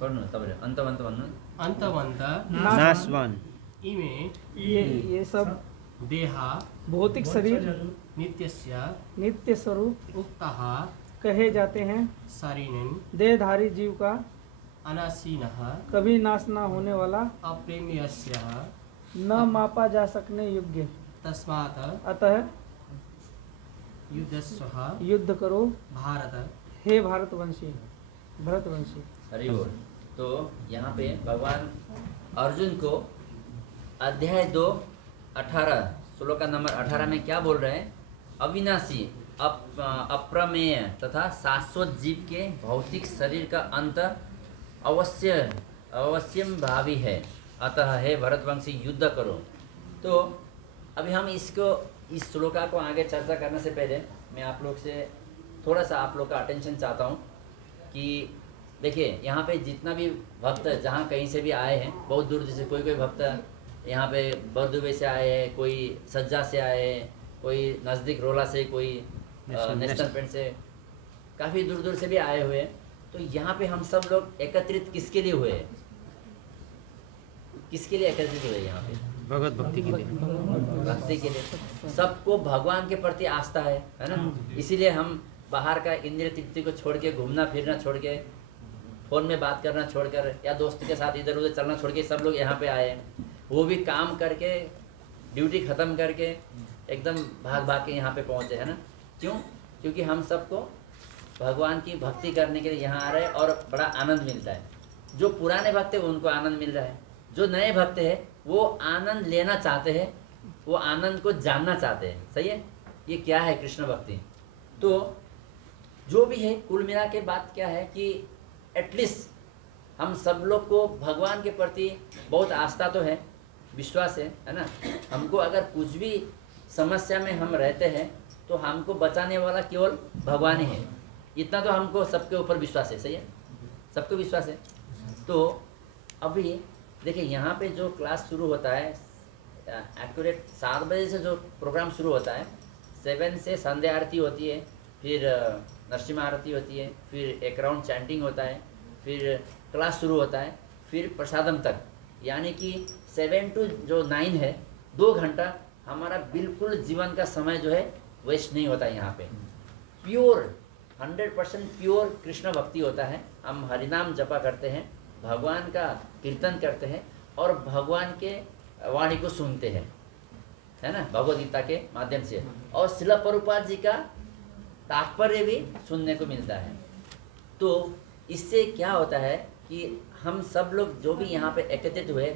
पढ़ो तबले अंतवंत वन्न अंतवंत नाशवान इमे ये सब देहा भौतिक शरीर नित्यस्य नित्य स्वरूप उक्तः कहे जाते हैं। शरीरं देहधारी जीव का अनासीनः कभी नाश न होने वाला, अप्रेम्यस्य न मापा जा सकने योग्य। तस्मात् अतः युद्धस्व युद्ध करो भारत हे भारतवंशी भरतवंशी। हरि बोल। तो यहाँ पे भगवान अर्जुन को अध्याय 2 18 श्लोक नंबर 18 में क्या बोल रहे हैं? अविनाशी अप्रमेय तथा शाश्वत जीव के भौतिक शरीर का अंत अवश्यम भावी है, अतः हे भरतवंशी युद्ध करो। तो अभी हम इसको इस श्लोका को आगे चर्चा करने से पहले मैं आप लोग से थोड़ा सा आप लोग का अटेंशन चाहता हूँ कि देखिए यहाँ पे जितना भी भक्त जहाँ कहीं से भी आए हैं, बहुत दूर से कोई भक्त यहाँ पे बरदुबे से आए हैं, कोई सज्जा से आए हैं, कोई नज़दीक रोला से, कोई नेशनल पेंट से, काफ़ी दूर दूर से भी आए हुए हैं। तो यहाँ पे हम सब लोग एकत्रित किसके लिए हुए हैं? किसके लिए एकत्रित हुए यहाँ पे? भगवत भक्ति के लिए। भक्ति के लिए। सबको भगवान के प्रति आस्था है ना? इसीलिए हम बाहर का इंद्रिय तृप्ति को छोड़ के, घूमना फिरना छोड़ के, फ़ोन में बात करना छोड़कर या दोस्त के साथ इधर उधर चलना छोड़ के सब लोग यहाँ पे आए हैं। वो भी काम करके, ड्यूटी ख़त्म करके एकदम भाग भाग के यहाँ पे पहुँचे है ना? क्यों? क्योंकि हम सबको भगवान की भक्ति करने के लिए यहाँ आ रहे हैं और बड़ा आनंद मिलता है। जो पुराने भक्त हैं उनको आनंद मिल रहा है, जो नए भक्त हैं वो आनंद लेना चाहते हैं, वो आनंद को जानना चाहते हैं। सही है? ये क्या है कृष्ण भक्ति? तो जो भी है कुल मिला के बात क्या है कि एटलीस्ट हम सब लोग को भगवान के प्रति बहुत आस्था तो है, विश्वास है ना? हमको अगर कुछ भी समस्या में हम रहते हैं तो हमको बचाने वाला केवल भगवान ही है, इतना तो हमको सबके ऊपर विश्वास है। सही है? सबको विश्वास है। तो अभी देखिए यहाँ पे जो क्लास शुरू होता है एक्यूरेट 7 बजे से जो प्रोग्राम शुरू होता है, 7 से संध्या आरती होती है, फिर नरसिम्हा आरती होती है, फिर एक राउंड चैंटिंग होता है, फिर क्लास शुरू होता है, फिर प्रसादम तक, यानी कि 7 to जो 9 है, 2 घंटा हमारा बिल्कुल जीवन का समय जो है वेस्ट नहीं होता है। यहाँ पे प्योर 100% प्योर कृष्ण भक्ति होता है। हम हरिनाम जपा करते हैं, भगवान का कीर्तन करते हैं और भगवान के वाणी को सुनते हैं, है ना, भगवद गीता के माध्यम से। और श्रील प्रभुपाद जी का तात्पर्य भी सुनने को मिलता है। तो इससे क्या होता है कि हम सब लोग जो भी यहाँ पे एकत्रित हुए,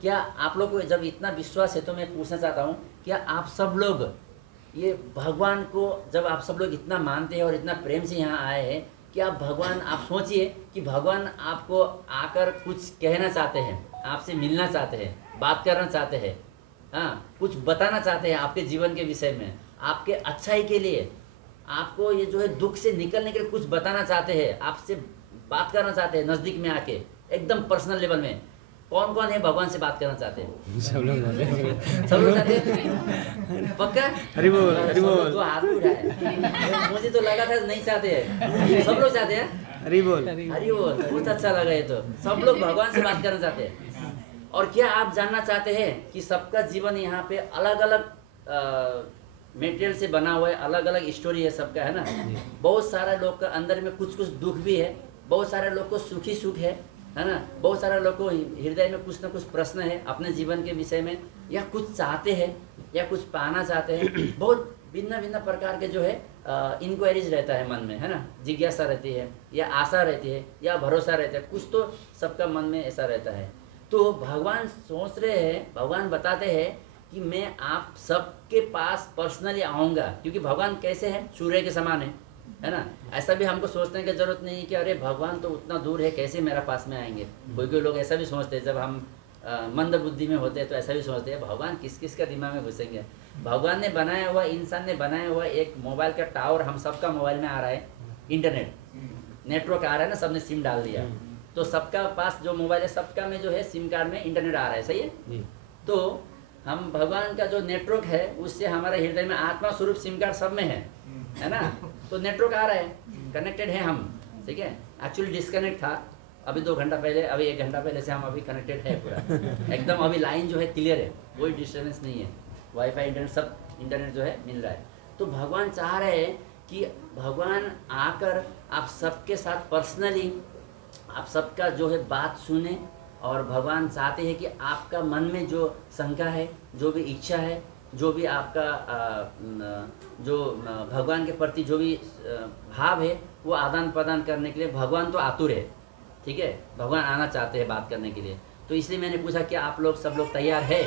क्या आप लोग को जब इतना विश्वास है तो मैं पूछना चाहता हूँ, क्या आप सब लोग ये भगवान को जब आप सब लोग इतना मानते हैं और इतना प्रेम से यहाँ आए हैं, क्या भगवान, आप सोचिए कि भगवान आपको आकर कुछ कहना चाहते हैं, आपसे मिलना चाहते हैं, बात करना चाहते हैं, हाँ, कुछ बताना चाहते हैं आपके जीवन के विषय में, आपके अच्छाई के लिए, आपको ये जो है दुख से निकलने के लिए कुछ बताना चाहते हैं, आपसे बात करना चाहते हैं नज़दीक में आके, एकदम पर्सनल लेवल में। कौन कौन है भगवान से बात करना चाहते हैं? सब लोग चाहते हैं? पक्का? हरि बोल, हरि बोल। तो हाथ उठाए, मुझे तो लगा था नहीं चाहते हैं। सब लोग चाहते हैं? हरि बोल, हरि बोल। बहुत अच्छा लगा ये तो, सब लोग भगवान से बात करना चाहते हैं। और क्या आप जानना चाहते हैं कि सबका जीवन यहाँ पे अलग अलग मेटेरियल से बना हुआ है, अलग अलग स्टोरी है सबका, है ना? बहुत सारे लोग का अंदर में कुछ कुछ दुख भी है, बहुत सारे लोग को सुखी सुख है ना? बहुत सारे लोग को हृदय में कुछ ना कुछ प्रश्न है अपने जीवन के विषय में, या कुछ चाहते हैं या कुछ पाना चाहते हैं। बहुत भिन्न भिन्न प्रकार के जो है इंक्वायरीज रहता है मन में, है ना? जिज्ञासा रहती है, या आशा रहती है, या भरोसा रहता है, कुछ तो सबका मन में ऐसा रहता है। तो भगवान सोच रहे हैं, भगवान बताते हैं कि मैं आप सबके पास पर्सनली आऊँगा, क्योंकि भगवान कैसे हैं? सूर्य के समान है ना? ऐसा भी हमको सोचने की जरूरत नहीं कि अरे भगवान तो उतना दूर है, कैसे मेरा पास में आएंगे। कोई कोई लोग ऐसा भी सोचते हैं, जब हम मंद बुद्धि में होते हैं तो ऐसा भी सोचते हैं भगवान किस किस का दिमाग में घुसेंगे। भगवान ने बनाया हुआ, इंसान ने बनाया हुआ एक मोबाइल का टावर हम सबका मोबाइल में आ रहा है, इंटरनेट नेटवर्क आ रहा है ना, सबने सिम डाल दिया, तो सबका पास जो मोबाइल है सबका में जो है सिम कार्ड में इंटरनेट आ रहा है। सही है? तो हम भगवान का जो नेटवर्क है उससे हमारे हृदय में आत्मा स्वरूप सिम कार्ड सब में है ना? तो नेटवर्क आ रहा है, कनेक्टेड है हम, ठीक है? एक्चुअली डिस्कनेक्ट था अभी 2 घंटा पहले, अभी 1 घंटा पहले से हम अभी कनेक्टेड है पूरा एकदम। अभी लाइन जो है क्लियर है, कोई डिस्टर्बेंस नहीं है, वाईफाई इंटरनेट सब इंटरनेट जो है मिल रहा है। तो भगवान चाह रहे हैं कि भगवान आकर आप सबके साथ पर्सनली आप सबका जो है बात सुने, और भगवान चाहते हैं कि आपका मन में जो शंका है, जो भी इच्छा है, जो भी आपका जो भगवान के प्रति जो भी भाव है, वो आदान प्रदान करने के लिए भगवान तो आतुर है, ठीक है, भगवान आना चाहते हैं बात करने के लिए। तो इसलिए मैंने पूछा कि आप लोग सब लोग तैयार है?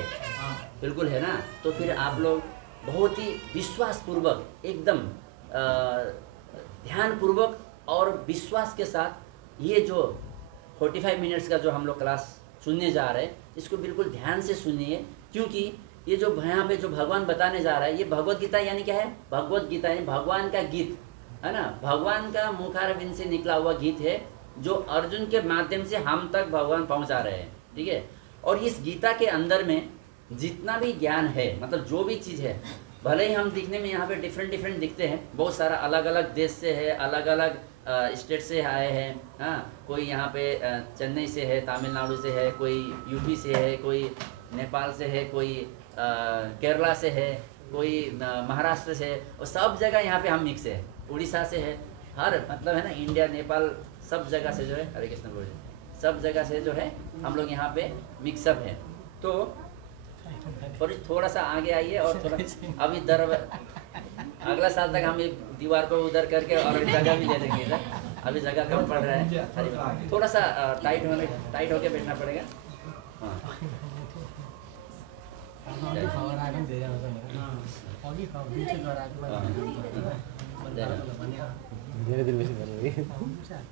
बिल्कुल है ना। तो फिर आप लोग बहुत ही विश्वासपूर्वक, एकदम ध्यानपूर्वक और विश्वास के साथ ये जो 45 मिनट्स का जो हम लोग क्लास सुनने जा रहे हैं, इसको बिल्कुल ध्यान से सुनिए, क्योंकि ये जो यहाँ पे जो भगवान बताने जा रहा है, ये भगवत गीता यानी क्या है? भगवत गीता यानी भगवान का गीत है ना, भगवान का मुखारबिंद से निकला हुआ गीत है, जो अर्जुन के माध्यम से हम तक भगवान पहुँचा रहे हैं, ठीक है। और इस गीता के अंदर में जितना भी ज्ञान है, मतलब जो भी चीज़ है, भले ही हम दिखने में यहाँ पे डिफरेंट दिखते हैं, बहुत सारा अलग अलग देश से है, अलग अलग स्टेट से आए हैं, हाँ, कोई यहाँ पे चेन्नई से है, तमिलनाडु से है, कोई यूपी से है, कोई नेपाल से है, कोई केरला से है, कोई महाराष्ट्र से है, और सब जगह यहाँ पे हम मिक्स है, उड़ीसा से है, हर मतलब है ना, इंडिया, नेपाल, सब जगह से जो है, हरे कृष्ण बोलिए, सब जगह से जो है हम लोग यहाँ पे मिक्सअप है। तो थोड़ा सा आगे आइए, और थोड़ा अभी अगला साल तक हम एक दीवार को उधर करके और जगह भी ले लेंगे इधर, अभी जगह कम पड़ रहा है, थोड़ा सा टाइट होके बैठना पड़ेगा। हाँ,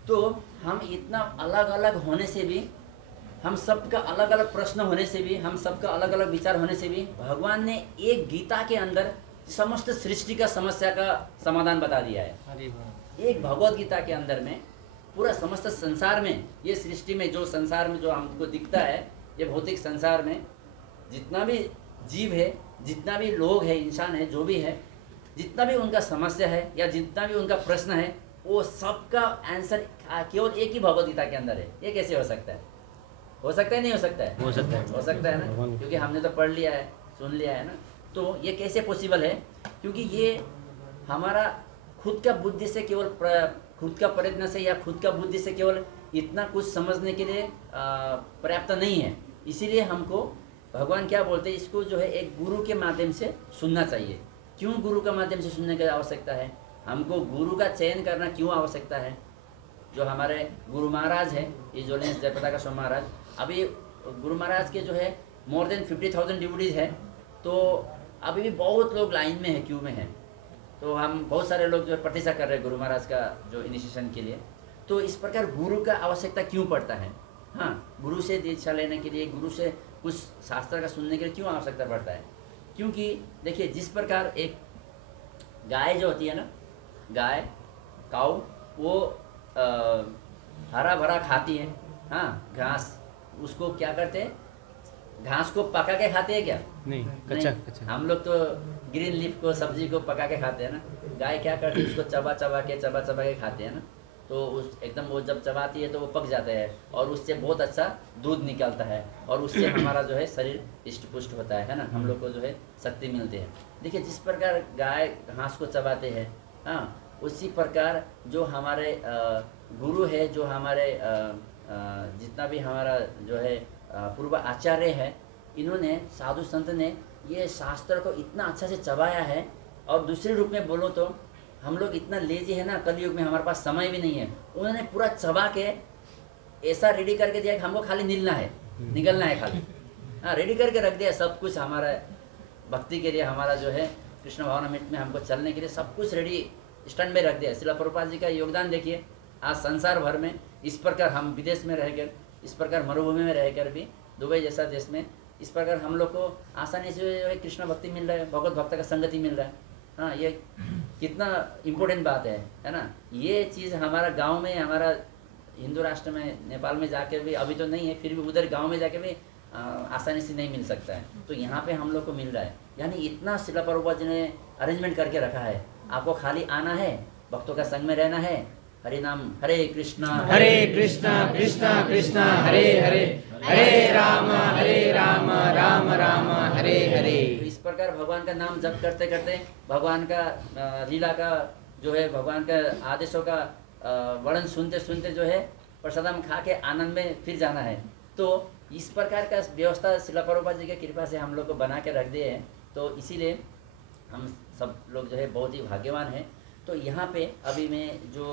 तो हम इतना अलग अलग होने से भी, हम सबका अलग अलग प्रश्न होने से भी, हम सबका अलग अलग विचार होने से भी, भगवान ने एक गीता के अंदर समस्त सृष्टि का समस्या का समाधान बता दिया है। एक भगवत गीता के अंदर में पूरा समस्त संसार में, ये सृष्टि में जो संसार में जो हमको दिखता है, ये भौतिक संसार में जितना भी जीव है, जितना भी लोग है, इंसान है, जो भी है, जितना भी उनका समस्या है या जितना भी उनका प्रश्न है, वो सबका आंसर केवल एक ही भगवत गीता के अंदर है। ये कैसे हो सकता है? हो सकता है, नहीं हो सकता है? हो सकता है, हो सकता है ना, क्योंकि हमने तो पढ़ लिया है, सुन लिया है ना। तो ये कैसे पॉसिबल है? क्योंकि ये हमारा खुद का बुद्धि से केवल खुद का प्रयत्न से या खुद का बुद्धि से केवल इतना कुछ समझने के लिए पर्याप्त नहीं है। इसीलिए हमको भगवान क्या बोलते हैं, इसको जो है एक गुरु के माध्यम से सुनना चाहिए। क्यों गुरु का माध्यम से सुनने की आवश्यकता है? हमको गुरु का चयन करना क्यों आवश्यकता है? जो हमारे गुरु महाराज है, ये जो जयप्रकाश स्वामी महाराज, अभी गुरु महाराज के जो है मोर देन 50,000 डिवोटीज है, तो अभी भी बहुत लोग लाइन में है, क्यू में है। तो हम बहुत सारे लोग जो है प्रतीक्षा कर रहे हैं गुरु महाराज का जो इनिशिएशन के लिए। तो इस प्रकार गुरु का आवश्यकता क्यों पड़ता है? हाँ, गुरु से दीक्षा लेने के लिए, गुरु से कुछ शास्त्र का सुनने के लिए क्यों आवश्यकता पड़ता है? क्योंकि देखिए, जिस प्रकार एक गाय जो होती है ना, गाय काऊ, वो हरा भरा खाती है, हाँ, घास, उसको क्या करते हैं, घास को पका के खाते हैं क्या? नहीं, कच्चा। हम लोग तो ग्रीन लीफ को, सब्जी को पका के खाते हैं ना। गाय क्या करती है, उसको चबा चबा के खाते हैं ना। तो उस एकदम वो जब चबाती है तो वो पक जाता है, और उससे बहुत अच्छा दूध निकलता है, और उससे हमारा जो है शरीर इष्ट पुष्ट होता है ना, हम लोग को जो है शक्ति मिलती है। देखिए, जिस प्रकार गाय घास को चबाते हैं, हाँ, उसी प्रकार जो हमारे गुरु है, जो हमारे जितना भी हमारा जो है पूर्व आचार्य है, इन्होंने, साधु संत ने ये शास्त्र को इतना अच्छा से चबाया है। और दूसरे रूप में बोलो तो हम लोग इतना लेजी है ना, कलयुग में हमारे पास समय भी नहीं है। उन्होंने पूरा चबा के ऐसा रेडी करके दिया कि हमको खाली निकलना है खाली, हाँ, रेडी करके रख दिया सब कुछ। हमारा भक्ति के लिए, हमारा जो है कृष्ण भावना मिट में हमको चलने के लिए सब कुछ रेडी स्टैंड में रख दिया। श्रील प्रभुपाद जी का योगदान देखिए, आज संसार भर में इस प्रकार हम विदेश में रहकर, इस प्रकार मरुभूमि में रहकर भी, दुबई जैसा देश में, इस प्रकार हम लोग को आसानी से जो है कृष्ण भक्ति मिल रहा है, भगवत भक्त का संगति मिल रहा है। हाँ, ये कितना इम्पोर्टेंट बात है ना। ये चीज़ हमारा गांव में, हमारा हिंदू राष्ट्र में, नेपाल में जाकर भी अभी तो नहीं है, फिर भी उधर गांव में जाके भी आसानी से नहीं मिल सकता है। तो यहाँ पे हम लोग को मिल रहा है। यानी इतना श्रील प्रभुपाद जी ने अरेंजमेंट करके रखा है। आपको खाली आना है, भक्तों का संग में रहना है, हरे नाम हरे कृष्णा कृष्णा कृष्णा कृष्णा हरे हरे हरे राम राम राम हरे हरे। तो इस प्रकार भगवान का नाम जप करते करते भगवान का लीला का जो है, भगवान का आदेशों का वर्णन सुनते सुनते जो है प्रसादम खा के आनंद में फिर जाना है। तो इस प्रकार का व्यवस्था शिला प्रभुपाद जी की कृपा से हम लोग को बना के रख दिए हैं। तो इसीलिए हम सब लोग जो है बहुत ही भाग्यवान हैं। तो यहाँ पे अभी मैं जो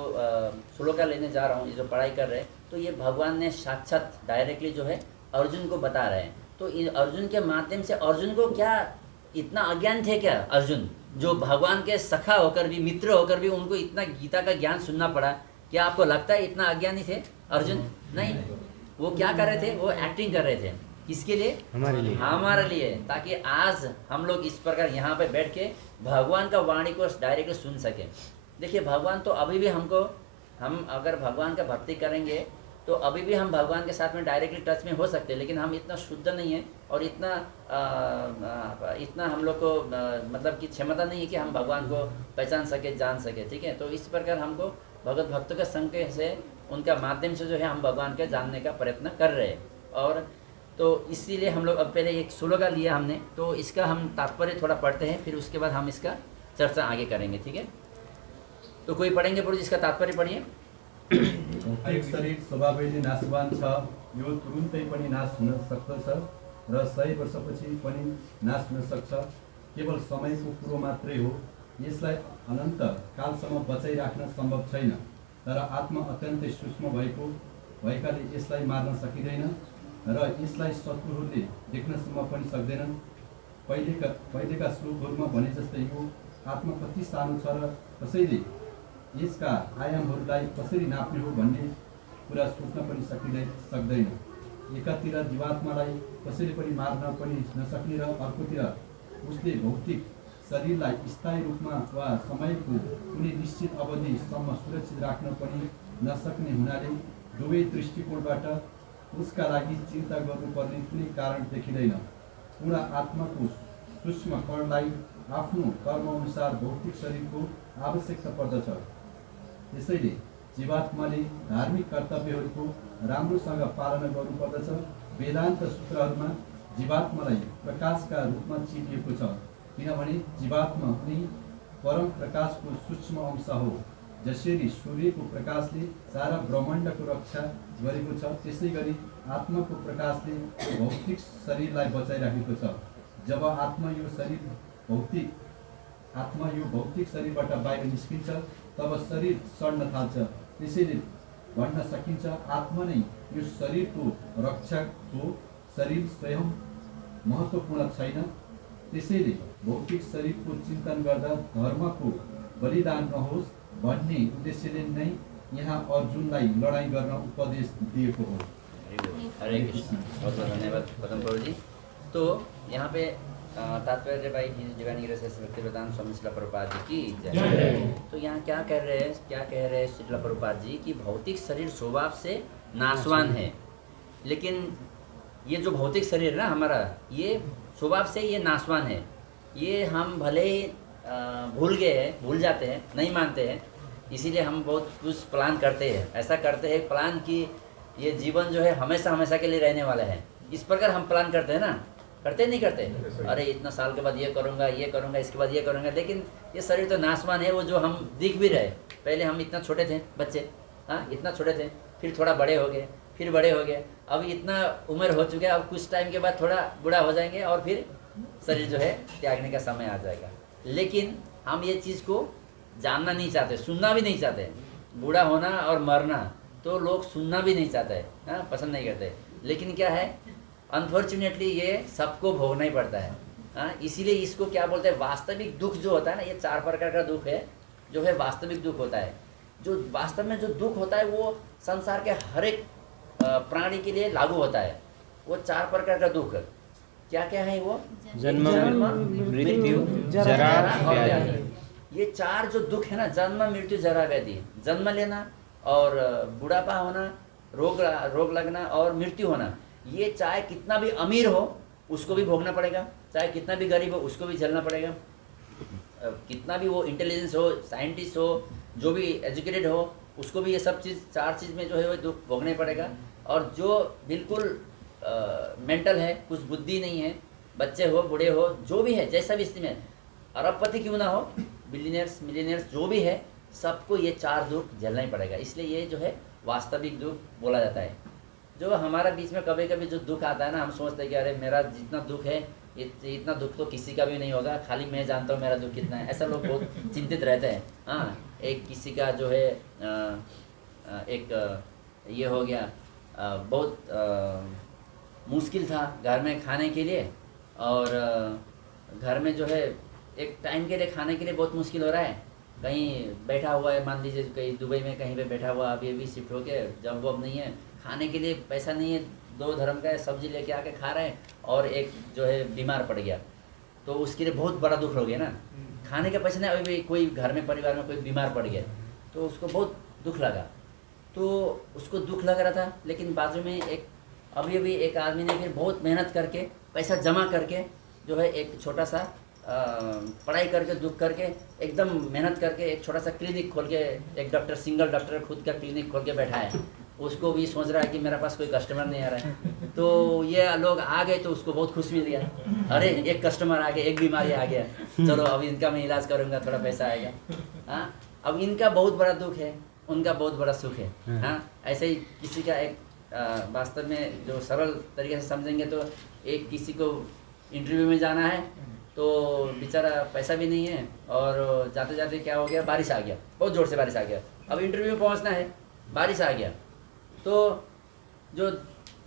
श्लोका लेने जा रहा हूँ, ये जो पढ़ाई कर रहे हैं, तो ये भगवान ने साक्षात डायरेक्टली जो है अर्जुन को बता रहे हैं। तो अर्जुन के माध्यम से अर्जुन को क्या इतना अज्ञान थे क्या? अर्जुन जो भगवान के सखा होकर भी, मित्र होकर भी उनको इतना गीता का ज्ञान सुनना पड़ा, क्या आपको लगता है इतना अज्ञानी थे अर्जुन? नहीं, वो क्या कर रहे थे? वो एक्टिंग कर रहे थे। किसके लिए? हमारे लिए। हमारे लिए, ताकि आज हम लोग इस प्रकार यहाँ पे बैठ के भगवान का वाणी को डायरेक्टली सुन सके। देखिए भगवान तो अभी भी हमको, हम अगर भगवान का भक्ति करेंगे तो अभी भी हम भगवान के साथ में डायरेक्टली टच में हो सकते हैं, लेकिन हम इतना शुद्ध नहीं है और इतना हम लोग को मतलब कि क्षमता नहीं है कि हम भगवान को पहचान सके, जान सके। ठीक है, तो इस प्रकार हमको भगवत भक्तों के संग से, उनका माध्यम से जो है हम भगवान के जानने का प्रयत्न कर रहे हैं। और तो इसीलिए हम लोग अब पहले एक श्लोका लिया हमने, तो इसका हम तात्पर्य थोड़ा पढ़ते हैं, फिर उसके बाद हम इसका चर्चा आगे करेंगे। ठीक है, तो कोई पढ़ेंगे प्रभु जिसका तात्पर्य पढ़िए। भौतिक शरीर स्वभावैले नाशवान छ, यो तुरुन्तै पनि नाश हुन सक्दछ र 100 वर्षपछि पनि नाश हुन सक्छ। केवल समयको कुरो मात्रै हो। यसलाई अनन्त कालसम्म बचाइराख्न सम्भव छैन, तर आत्मा अत्यन्तै सूक्ष्म भएकाले यसलाई मार्न सकिँदैन र यसलाई शत्रुहरूले देख्नसम्म पनि सक्दैनन्। पहिलेका श्लोकहरूमा भने जस्तै यो आत्मा कति सानो छ र कसैले यसका आयामहरूलाई कसरी नाप्ने हो भन्ने कुरा सोच्न पनि सक्दैन। एकातिर जीवात्मालाई कसैले पनि मार्न पनि नसक्ने र अर्कोतिर उसले भौतिक शरीरलाई स्थायी रूपमा वा समयको कुनै निश्चित अवधिसम्म सुरक्षित राख्न पनि नसक्ने हुनाले दुवै दृष्टिकोणबाट उसका लागि चिन्ता गर्नुपर्ने कुनै कारण देखिँदैन। पूर्ण आत्माको सूक्ष्म कणलाई आफ्नो कर्मअनुसार भौतिक शरीरको आवश्यकता पर्दछ। त्यसैले जीवात्माले धार्मिक कर्तव्यहरूको राम्रोसँग पालना गर्नुपर्दछ। वेदान्त सूत्रहरूमा जीवात्मालाई प्रकाशका रूपमा चिनिएको छ, किनभने जीवात्मा कुनै परम प्रकाशको सूक्ष्म अंश हो। जसरी सूर्यको प्रकाशले सारा ब्रह्माण्डको रक्षा गरेको छ, त्यसै गरी आत्माको प्रकाशले भौतिक शरीरलाई बचाइराखेको छ। जब आत्मा यो भौतिक शरीरबाट बाहिर निस्किन्छ तब शरीर सड्न थाल्छ। त्यसैले भन्न सकिन्छ आत्मा नै यो शरीरको रक्षक हो, शरीर स्वयं महत्त्वपूर्ण छैन। त्यसैले भौतिक शरीरको चिन्तन गर्दा धर्मको बलिदान नहोस् भन्ने उद्देश्यले नै यहाँ अर्जुनलाई लडाइँ गर्न उपदेश दिएको हो। हरे कृष्ण, बहुत बहुत धन्यवाद पदम प्रभु जी। तो यहाँ पे तात्पर्य भाई डिवाइन ग्रेस भक्तिवेदांत स्वामी श्रील प्रभुपाद जी की जय। तो यहाँ क्या कह रहे हैं श्रील प्रभुपाद जी कि भौतिक शरीर स्वभाव से नाशवान है, लेकिन ये जो भौतिक शरीर है ना हमारा, ये स्वभाव से ये नाशवान है। ये हम भले ही भूल जाते हैं, नहीं मानते हैं, इसीलिए हम बहुत कुछ प्लान करते हैं, ऐसा करते हैं प्लान कि ये जीवन जो है हमेशा हमेशा के लिए रहने वाला है। इस प्रकार हम प्लान करते हैं ना, करते नहीं करते? अरे इतना साल के बाद ये करूँगा, इसके बाद ये करूँगा, लेकिन ये शरीर तो नाशवान है। वो जो हम दिख भी रहे, पहले हम इतना छोटे थे बच्चे, हाँ इतना छोटे थे, फिर थोड़ा बड़े हो गए, फिर बड़े हो गए, अब इतना उम्र हो चुका है, अब कुछ टाइम के बाद थोड़ा बूढ़ा हो जाएंगे और फिर शरीर जो है त्यागने का समय आ जाएगा। लेकिन हम ये चीज़ को जानना नहीं चाहते, सुनना भी नहीं चाहते। बूढ़ा होना और मरना तो लोग सुनना भी नहीं चाहते, हाँ पसंद नहीं करते। लेकिन क्या है, अनफॉर्चुनेटली ये सबको भोगना ही पड़ता है। हाँ, इसीलिए इसको क्या बोलते हैं, वास्तविक दुख जो होता है ना, ये 4 प्रकार का दुख है जो है वास्तविक दुख होता है। जो वास्तव में जो दुख होता है वो संसार के हर एक प्राणी के लिए लागू होता है। वो 4 प्रकार का दुख क्या क्या है? वो जन्म, मृत्यु, जरा, व्याधि। ये 4 जो दुख है ना, जन्म, मृत्यु, जरा, व्याधि। जन्म लेना और बुढ़ापा होना, रोग लगना और मृत्यु होना, ये चाहे कितना भी अमीर हो उसको भी भोगना पड़ेगा, चाहे कितना भी गरीब हो उसको भी झेलना पड़ेगा। कितना भी वो इंटेलिजेंस हो, साइंटिस्ट हो, जो भी एजुकेटेड हो, उसको भी ये सब चीज़, 4 चीज़ में जो है वो दुख भोगने पड़ेगा। और जो बिल्कुल मेंटल है, कुछ बुद्धि नहीं है, बच्चे हो बूढ़े हो जो भी है, जैसा भी स्थिति में, अरबपति क्यों ना हो, बिलियनियर्स मिलियनियर्स जो भी है, सबको ये 4 दुख झेलना ही पड़ेगा। इसलिए ये जो है वास्तविक दुख बोला जाता है। जो हमारा बीच में कभी कभी जो दुख आता है ना, हम सोचते हैं कि अरे मेरा जितना दुख है इतना दुख तो किसी का भी नहीं होगा, खाली मैं जानता हूँ मेरा दुख कितना है। ऐसा लोग बहुत चिंतित रहते हैं। हाँ, एक किसी का जो है एक ये हो गया, बहुत मुश्किल था घर में खाने के लिए, और घर में जो है एक टाइम के लिए खाने के लिए बहुत मुश्किल हो रहा है। कहीं बैठा हुआ है, मान लीजिए कहीं दुबई में कहीं पे बैठा हुआ, अभी शिफ्ट हो के, जब वो नहीं है, खाने के लिए पैसा नहीं है, 2 धर्म का सब्जी लेके आके खा रहे हैं, और एक जो है बीमार पड़ गया, तो उसके लिए बहुत बड़ा दुख हो गया ना। खाने के पैसे नहीं, अभी भी कोई घर में परिवार में कोई बीमार पड़ गया तो उसको बहुत दुख लगा। तो उसको दुख लग रहा था, लेकिन बाजू में एक अभी एक आदमी ने फिर बहुत मेहनत करके पैसा जमा करके जो है एक छोटा सा पढ़ाई करके दुख करके एकदम मेहनत करके एक छोटा सा क्लिनिक खोल के, एक डॉक्टर, सिंगल डॉक्टर खुद का क्लिनिक खोल के बैठा है। उसको भी सोच रहा है कि मेरे पास कोई कस्टमर नहीं आ रहा है, तो ये लोग आ गए तो उसको बहुत खुश मिल गया, अरे एक कस्टमर आ गया, एक बीमारी आ गया, चलो अब इनका मैं इलाज करूँगा, थोड़ा पैसा आएगा। हाँ, अब इनका बहुत बड़ा दुख है, उनका बहुत बड़ा सुख है। हाँ, ऐसे ही किसी का एक वास्तव में जो सरल तरीके से समझेंगे तो एक किसी को इंटरव्यू में जाना है, तो बेचारा पैसा भी नहीं है, और जाते जाते क्या हो गया, बारिश आ गया, बहुत ज़ोर से बारिश आ गया। अब इंटरव्यू में पहुंचना है, बारिश आ गया, तो जो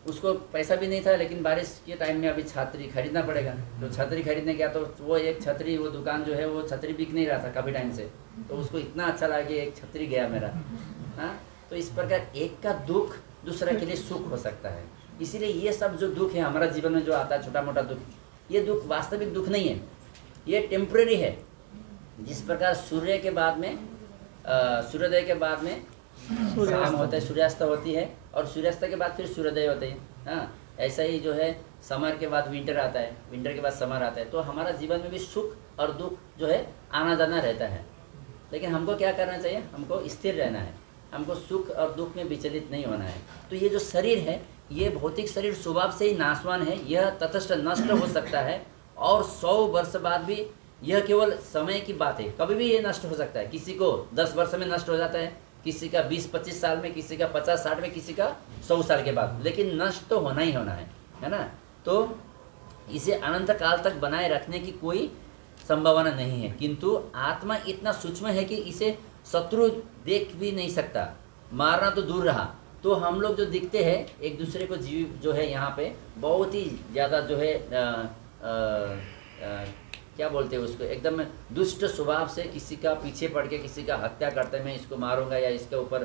उसको पैसा भी नहीं था, लेकिन बारिश के टाइम में अभी छतरी खरीदना पड़ेगा, तो छतरी खरीदने गया तो वो एक छतरी, वो दुकान जो है वो छतरी बिक नहीं रहा था काफ़ी टाइम से, तो उसको इतना अच्छा लगा कि एक छतरी गया मेरा। हाँ, तो इस प्रकार एक का दुख दूसरा के लिए सुख हो सकता है। इसीलिए ये सब जो दुख है हमारा जीवन में जो आता है, छोटा मोटा दुख, ये दुख वास्तविक दुख नहीं है, ये टेम्परेरी है। जिस प्रकार सूर्य के बाद में सूर्योदय के बाद में शाम होता है, सूर्यास्त होती है, और सूर्यास्त के बाद फिर सूर्योदय होते हैं। हाँ, ऐसा ही जो है समर के बाद विंटर आता है, विंटर के बाद समर आता है। तो हमारा जीवन में भी सुख और दुख जो है आना जाना रहता है, लेकिन हमको क्या करना चाहिए, हमको स्थिर रहना है, हमको सुख और दुख में विचलित नहीं होना है। तो ये जो शरीर है, ये भौतिक शरीर स्वभाव से ही नाशवान है, यह तटस्थ नष्ट हो सकता है, और 100 वर्ष बाद भी यह केवल समय की बात है, कभी भी ये नष्ट हो सकता है। किसी को 10 वर्ष में नष्ट हो जाता है, किसी का 20-25 साल में, किसी का 50-60 में, किसी का 100 साल के बाद, लेकिन नष्ट तो होना ही होना है ना। तो इसे अनंत काल तक बनाए रखने की कोई संभावना नहीं है, किंतु आत्मा इतना सूक्ष्म है कि इसे शत्रु देख भी नहीं सकता, मारना तो दूर रहा। तो हम लोग जो दिखते हैं एक दूसरे को, जीव जो है यहाँ पे बहुत ही ज़्यादा जो है क्या बोलते हैं उसको, एकदम दुष्ट स्वभाव से किसी का पीछे पड़ के किसी का हत्या करते, मैं इसको मारूंगा या इसके ऊपर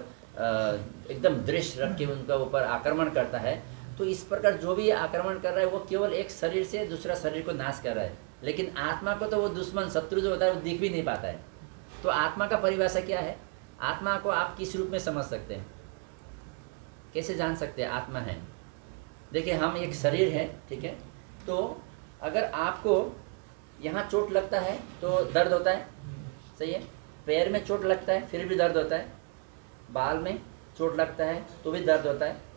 एकदम दृश्य रख के उनका ऊपर आक्रमण करता है। तो इस प्रकार जो भी आक्रमण कर रहा है वो केवल एक शरीर से दूसरा शरीर को नाश कर रहा है, लेकिन आत्मा को तो वो दुश्मन शत्रु जो होता है वो दिख भी नहीं पाता है। तो आत्मा का परिभाषा क्या है, आत्मा को आप किस रूप में समझ सकते हैं, कैसे जान सकते हैं आत्मा है। देखिए, हम एक शरीर है, ठीक है, तो अगर आपको यहाँ चोट लगता है तो दर्द होता है, सही है, पैर में चोट लगता है फिर भी दर्द होता है, बाल में चोट लगता है तो भी दर्द होता है।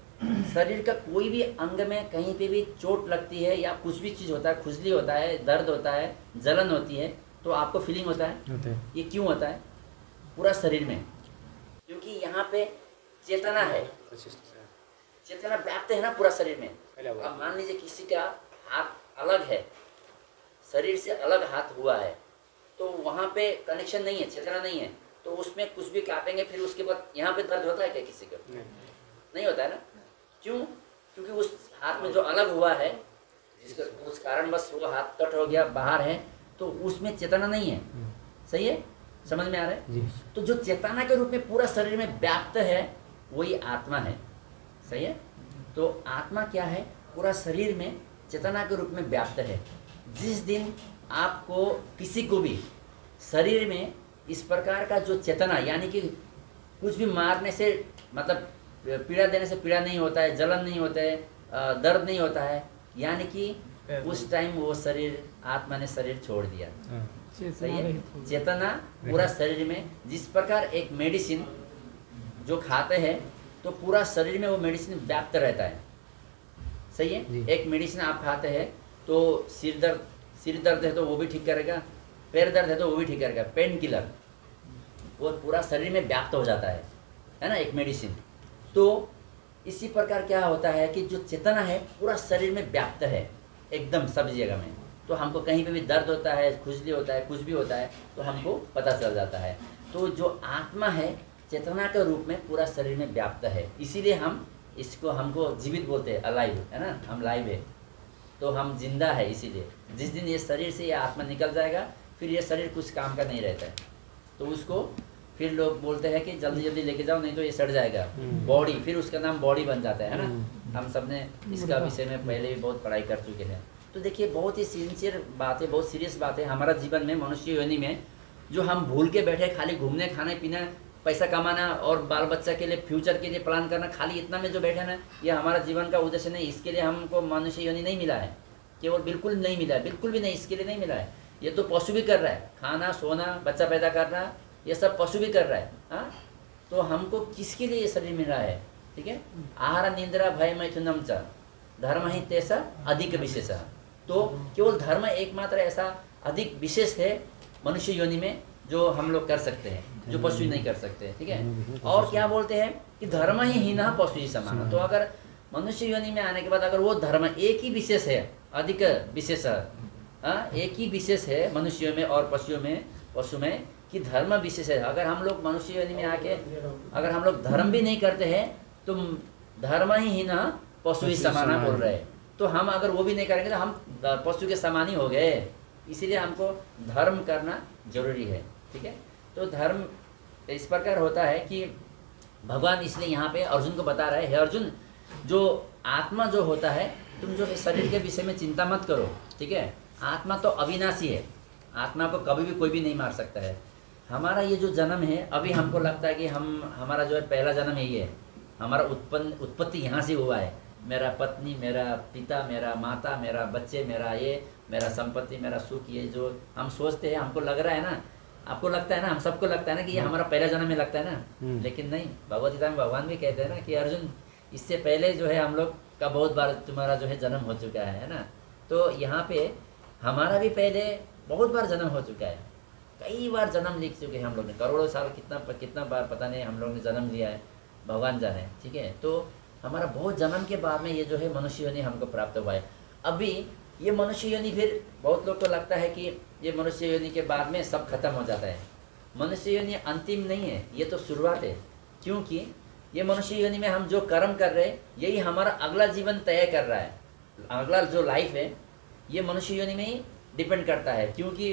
शरीर का कोई भी अंग में कहीं पे भी चोट लगती है या कुछ भी चीज़ होता है, खुजली होता है, दर्द होता है, जलन होती है, तो आपको फीलिंग होता है। ये क्यों होता है पूरा शरीर में? क्योंकि यहाँ पे चेतना है, चेतना व्याप्त है ना पूरा शरीर में। अब मान लीजिए किसी का हाथ अलग है, शरीर से अलग हाथ हुआ है, तो वहाँ पे कनेक्शन नहीं है, चेतना नहीं है, तो उसमें कुछ भी काटेंगे फिर उसके बाद यहाँ पे दर्द होता है क्या किसी को? नहीं होता है ना। क्यों? क्योंकि उस हाथ में जो अलग हुआ है, जिसका उस कारण बस वो हाथ कट हो गया, बाहर है, तो उसमें चेतना नहीं है। सही है, समझ में आ रहा है? तो जो चेतना के रूप में पूरा शरीर में व्याप्त है वही आत्मा है। सही है। तो आत्मा क्या है? पूरा शरीर में चेतना के रूप में व्याप्त है। जिस दिन आपको किसी को भी शरीर में इस प्रकार का जो चेतना, यानी कि कुछ भी मारने से मतलब पीड़ा देने से पीड़ा नहीं होता है, जलन नहीं होता है, दर्द नहीं होता है, यानी कि उस टाइम वो शरीर, आत्मा ने शरीर छोड़ दिया। सही है। चेतना पूरा शरीर में, जिस प्रकार एक मेडिसिन जो खाते हैं तो पूरा शरीर में वो मेडिसिन व्याप्त रहता है। सही है। जी। एक मेडिसिन आप खाते हैं तो सिर दर्द है तो वो भी ठीक करेगा, पैर दर्द है तो वो भी ठीक करेगा, पेन किलर वो पूरा शरीर में व्याप्त हो जाता है ना, एक मेडिसिन। तो इसी प्रकार क्या होता है कि जो चेतना है पूरा शरीर में व्याप्त है एकदम सब जगह में। तो हमको कहीं पे भी दर्द होता है, खुजली होता है, कुछ भी होता है तो हमको पता चल जाता है। तो जो आत्मा है चेतना के रूप में पूरा शरीर में व्याप्त है, इसीलिए हम इसको हमको जीवित बोलते हैं, अलाइव है ना, हम लाइव है तो हम जिंदा है। इसीलिए जिस दिन ये शरीर से ये आत्मा निकल जाएगा फिर ये शरीर कुछ काम का नहीं रहता है, तो उसको फिर लोग बोलते हैं कि जल्दी जल्दी लेके जाओ नहीं तो ये सड़ जाएगा। बॉडी, फिर उसका नाम बॉडी बन जाता है ना। हम सब ने इसका विषय में पहले भी बहुत पढ़ाई कर चुके हैं। तो देखिए बहुत ही सिंसियर बात है, बहुत सीरियस बात है हमारा जीवन में, मनुष्य योनि में जो हम भूल के बैठे खाली घूमने, खाने पीना, पैसा कमाना और बाल बच्चा के लिए, फ्यूचर के लिए प्लान करना, खाली इतना में जो बैठे ना, ये हमारा जीवन का उद्देश्य नहीं। इसके लिए हमको मनुष्य योनि नहीं मिला है, केवल बिल्कुल नहीं मिला है, बिल्कुल भी नहीं, इसके लिए नहीं मिला है। ये तो पशु भी कर रहा है, खाना, सोना, बच्चा पैदा करना, ये सब पशु भी कर रहा है। हाँ, तो हमको किसके लिए ये शरीर मिला है? ठीक है। आहार निंद्रा भय मैथुनम च धर्म ही तैसा अधिक विशेष। तो केवल धर्म एकमात्र ऐसा अधिक विशेष है मनुष्य योनि में जो हम लोग कर सकते हैं, जो पशु नहीं कर सकते। ठीक है। और क्या बोलते हैं कि धर्म ही हीना पशु ही समान। तो अगर मनुष्य योनि में आने के बाद अगर वो धर्म एक ही विशेष है, अधिक विशेष, एक ही विशेष है मनुष्यों में और पशुओं में, पशु में, कि धर्म विशेष है। अगर हम लोग मनुष्य योनि में आके अगर हम लोग धर्म भी नहीं करते हैं तो धर्म ही हीना पशु ही समाना बोल रहे हैं। तो हम अगर वो भी नहीं करेंगे तो हम पशु के समान ही हो गए। इसीलिए हमको धर्म करना जरूरी है। ठीक है। तो धर्म इस प्रकार होता है कि भगवान इसलिए यहाँ पे अर्जुन को बता रहा है, हे अर्जुन, जो आत्मा जो होता है, तुम जो शरीर के विषय में चिंता मत करो। ठीक है। आत्मा तो अविनाशी है, आत्मा को कभी भी कोई भी नहीं मार सकता है। हमारा ये जो जन्म है, अभी हमको लगता है कि हमारा जो है पहला जन्म है, ये हमारा उत्पत्ति यहाँ से हुआ है। मेरा पत्नी, मेरा पिता, मेरा माता, मेरा बच्चे, मेरा ये, मेरा संपत्ति, मेरा सुख, ये जो हम सोचते हैं, हमको लग रहा है ना, आपको लगता है ना, हम सबको लगता है ना कि ये हमारा पहला जन्म में लगता है ना। लेकिन नहीं, भगवद गीता में भगवान भी कहते हैं ना कि अर्जुन, इससे पहले जो है हम लोग का बहुत बार तुम्हारा जो है जन्म हो चुका है ना। तो यहाँ पे हमारा भी पहले बहुत बार जन्म हो चुका है, कई बार जन्म लिख चुके हैं हम लोग ने, करोड़ों साल कितना बार पता नहीं हम लोग ने जन्म लिया है, भगवान जाने। ठीक है। तो हमारा बहुत जन्म के बाद में ये जो है मनुष्य योनि हमको प्राप्त हुआ है। अभी ये मनुष्य योनि, फिर बहुत लोग को लगता है कि ये मनुष्य योनि के बाद में सब खत्म हो जाता है। मनुष्य योनि अंतिम नहीं है, ये तो शुरुआत है। क्योंकि ये मनुष्य योनि में हम जो कर्म कर रहे हैं, यही हमारा अगला जीवन तय कर रहा है। अगला जो लाइफ है ये मनुष्य योनि में ही डिपेंड करता है। क्योंकि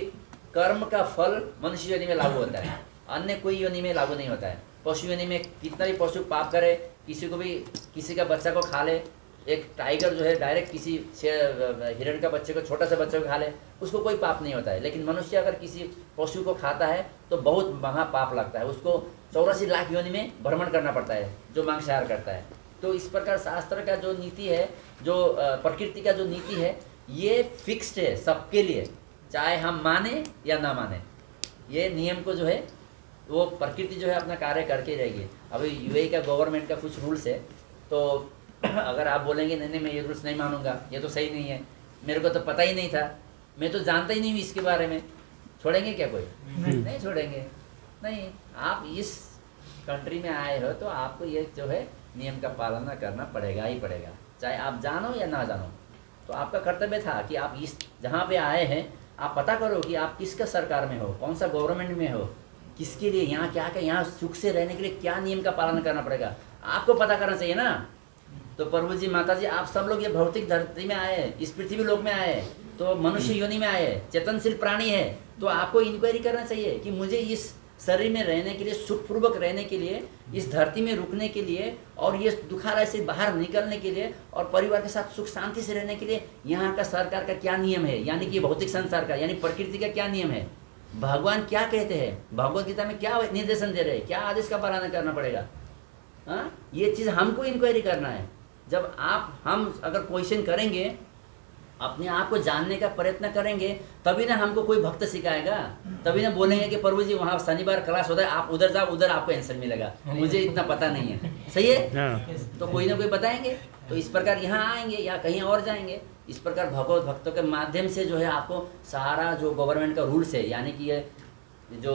कर्म का फल मनुष्य योनि में लागू होता है, अन्य कोई योनि में लागू नहीं होता है। पशु योनि में कितना भी पशु पाप करे, किसी का बच्चा को खा ले, एक टाइगर जो है डायरेक्ट किसी हिरण का बच्चे को, छोटा सा बच्चे को खा ले, उसको कोई पाप नहीं होता है। लेकिन मनुष्य अगर किसी पशु को खाता है तो बहुत महा पाप लगता है, उसको 84 लाख योनि में भ्रमण करना पड़ता है जो मांसाहार करता है। तो इस प्रकार शास्त्र का जो नीति है, जो प्रकृति का जो नीति है, ये फिक्स्ड है सबके लिए, चाहे हम माने या ना माने। ये नियम को जो है वो प्रकृति जो है अपना कार्य करके रहेगी। अभी यूएई का गवर्नमेंट का कुछ रूल्स है, तो अगर आप बोलेंगे नहीं मैं ये रूल्स नहीं मानूंगा, ये तो सही नहीं है, मेरे को तो पता ही नहीं था, मैं तो जानता ही नहीं हूँ इसके बारे में, छोड़ेंगे क्या कोई? नहीं छोड़ेंगे। नहीं, आप इस कंट्री में आए हो तो आपको ये जो है नियम का पालन करना पड़ेगा ही पड़ेगा, चाहे आप जानो या ना जानो। तो आपका कर्तव्य था कि आप इस जहाँ पे आए हैं आप पता करो कि आप किसका सरकार में हो, कौन सा गवर्नमेंट में हो, किसके लिए यहाँ क्या क्या, यहाँ सुख से रहने के लिए क्या नियम का पालन करना पड़ेगा, आपको पता करना चाहिए ना। तो प्रभु जी, माता जी, आप सब लोग ये भौतिक धरती में आए, इस पृथ्वी लोक में आए, तो मनुष्य योनि में आए, चेतनशील प्राणी है, तो आपको इंक्वायरी करना चाहिए कि मुझे इस शरीर में रहने के लिए, सुखपूर्वक रहने के लिए, इस धरती में रुकने के लिए, और ये दुखालय से बाहर निकलने के लिए, और परिवार के साथ सुख शांति से रहने के लिए यहाँ का सरकार का क्या नियम है, यानी कि भौतिक संसार का, यानी प्रकृति का क्या नियम है, भगवान क्या कहते हैं, भगवद गीता में क्या निर्देशन दे रहे हैं, क्या आदेश का पालन करना पड़ेगा। हाँ, ये चीज़ हमको इंक्वायरी करना है। जब हम अगर क्वेश्चन करेंगे अपने आप को जानने का प्रयत्न करेंगे तभी ना हमको कोई भक्त सिखाएगा, तभी ना बोलेंगे कि प्रभु जी वहाँ शनिवार क्लास होता है, आप उधर जाओ, उधर आपको आंसर मिलेगा, मुझे इतना पता नहीं है। सही है, तो कोई ना कोई बताएंगे। तो इस प्रकार यहाँ आएंगे या कहीं और जाएंगे, इस प्रकार भगवत भक्तों के माध्यम से जो है आपको सारा जो गवर्नमेंट का रूल्स है, यानी कि ये जो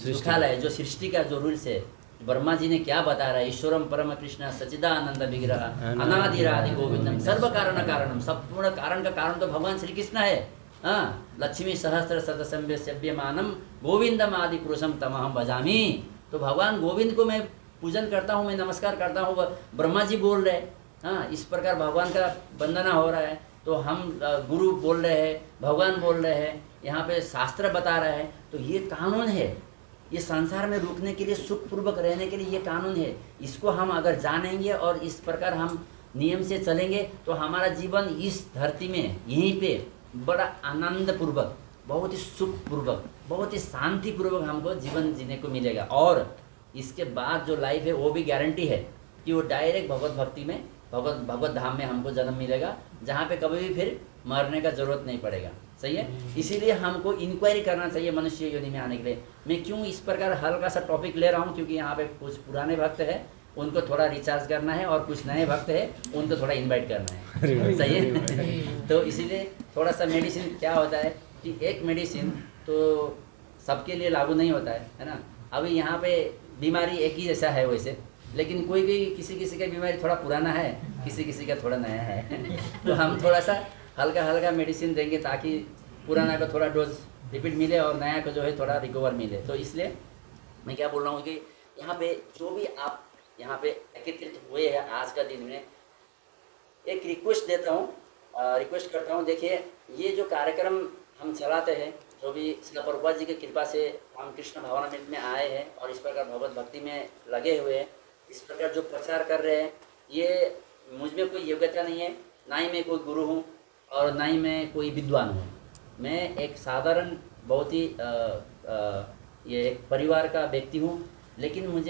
सुखालय, जो सृष्टि का जो रूल्स है, ब्रह्मा जी ने क्या बता रहा है, ईश्वरम परम कृष्ण सच्चिदानंद विग्रह अनादिरादि गोविंदम सर्व कारण कारणम, संपूर्ण कारण का कारण तो भगवान श्री कृष्ण है। हाँ, लक्ष्मी सहस्त्र शतसंभ्य सेव्यमानम गोविंदम आदि पुरुषम तमहम भजामी। तो भगवान गोविंद को मैं पूजन करता हूँ, मैं नमस्कार करता हूँ, ब्रह्मा जी बोल रहे हैं। हाँ, इस प्रकार भगवान का वंदना हो रहा है, तो हम गुरु बोल रहे हैं, भगवान बोल रहे हैं, यहाँ पे शास्त्र बता रहा है। तो ये कानून है, ये संसार में रुकने के लिए, सुखपूर्वक रहने के लिए ये कानून है। इसको हम अगर जानेंगे और इस प्रकार हम नियम से चलेंगे तो हमारा जीवन इस धरती में यहीं पे बड़ा आनंद पूर्वक, बहुत ही सुखपूर्वक, बहुत ही शांतिपूर्वक हमको जीवन जीने को मिलेगा। और इसके बाद जो लाइफ है वो भी गारंटी है कि वो डायरेक्ट भगवत भक्ति में, भगवत धाम में हमको जन्म मिलेगा, जहाँ पे कभी भी फिर मरने का जरूरत नहीं पड़ेगा। सही है, इसीलिए हमको इंक्वायरी करना चाहिए मनुष्य योनि में आने के लिए। मैं क्यों इस प्रकार हल्का सा टॉपिक ले रहा हूँ, क्योंकि यहाँ पे कुछ पुराने भक्त हैं, उनको थोड़ा रिचार्ज करना है, और कुछ नए भक्त हैं, उनको थोड़ा इनवाइट करना है। सही है तो इसीलिए थोड़ा सा मेडिसिन क्या होता है कि एक मेडिसिन तो सबके लिए लागू नहीं होता है ना। अभी यहाँ पे बीमारी एक ही जैसा है वैसे, लेकिन कोई किसी का बीमारी थोड़ा पुराना है, किसी का थोड़ा नया है। तो हम थोड़ा सा हल्का मेडिसिन देंगे ताकि पुराना को थोड़ा डोज रिपीट मिले और नया को जो है थोड़ा रिकवर मिले। तो इसलिए मैं क्या बोल रहा हूँ कि यहाँ पे जो भी आप यहाँ पे एकत्रित हुए हैं आज का दिन में, एक रिक्वेस्ट देता हूँ, रिक्वेस्ट करता हूँ। देखिए, ये जो कार्यक्रम हम चलाते हैं, जो भी श्रील प्रभुपाद जी की कृपा से हम कृष्ण भावनामृत में आए हैं और इस प्रकार भगवत भक्ति में लगे हुए हैं, इस प्रकार जो प्रचार कर रहे हैं, ये मुझ में कोई योग्यता नहीं है, ना ही मैं कोई गुरु हूँ और ना ही मैं कोई विद्वान हूँ। मैं एक साधारण, बहुत ही ये एक परिवार का व्यक्ति हूँ, लेकिन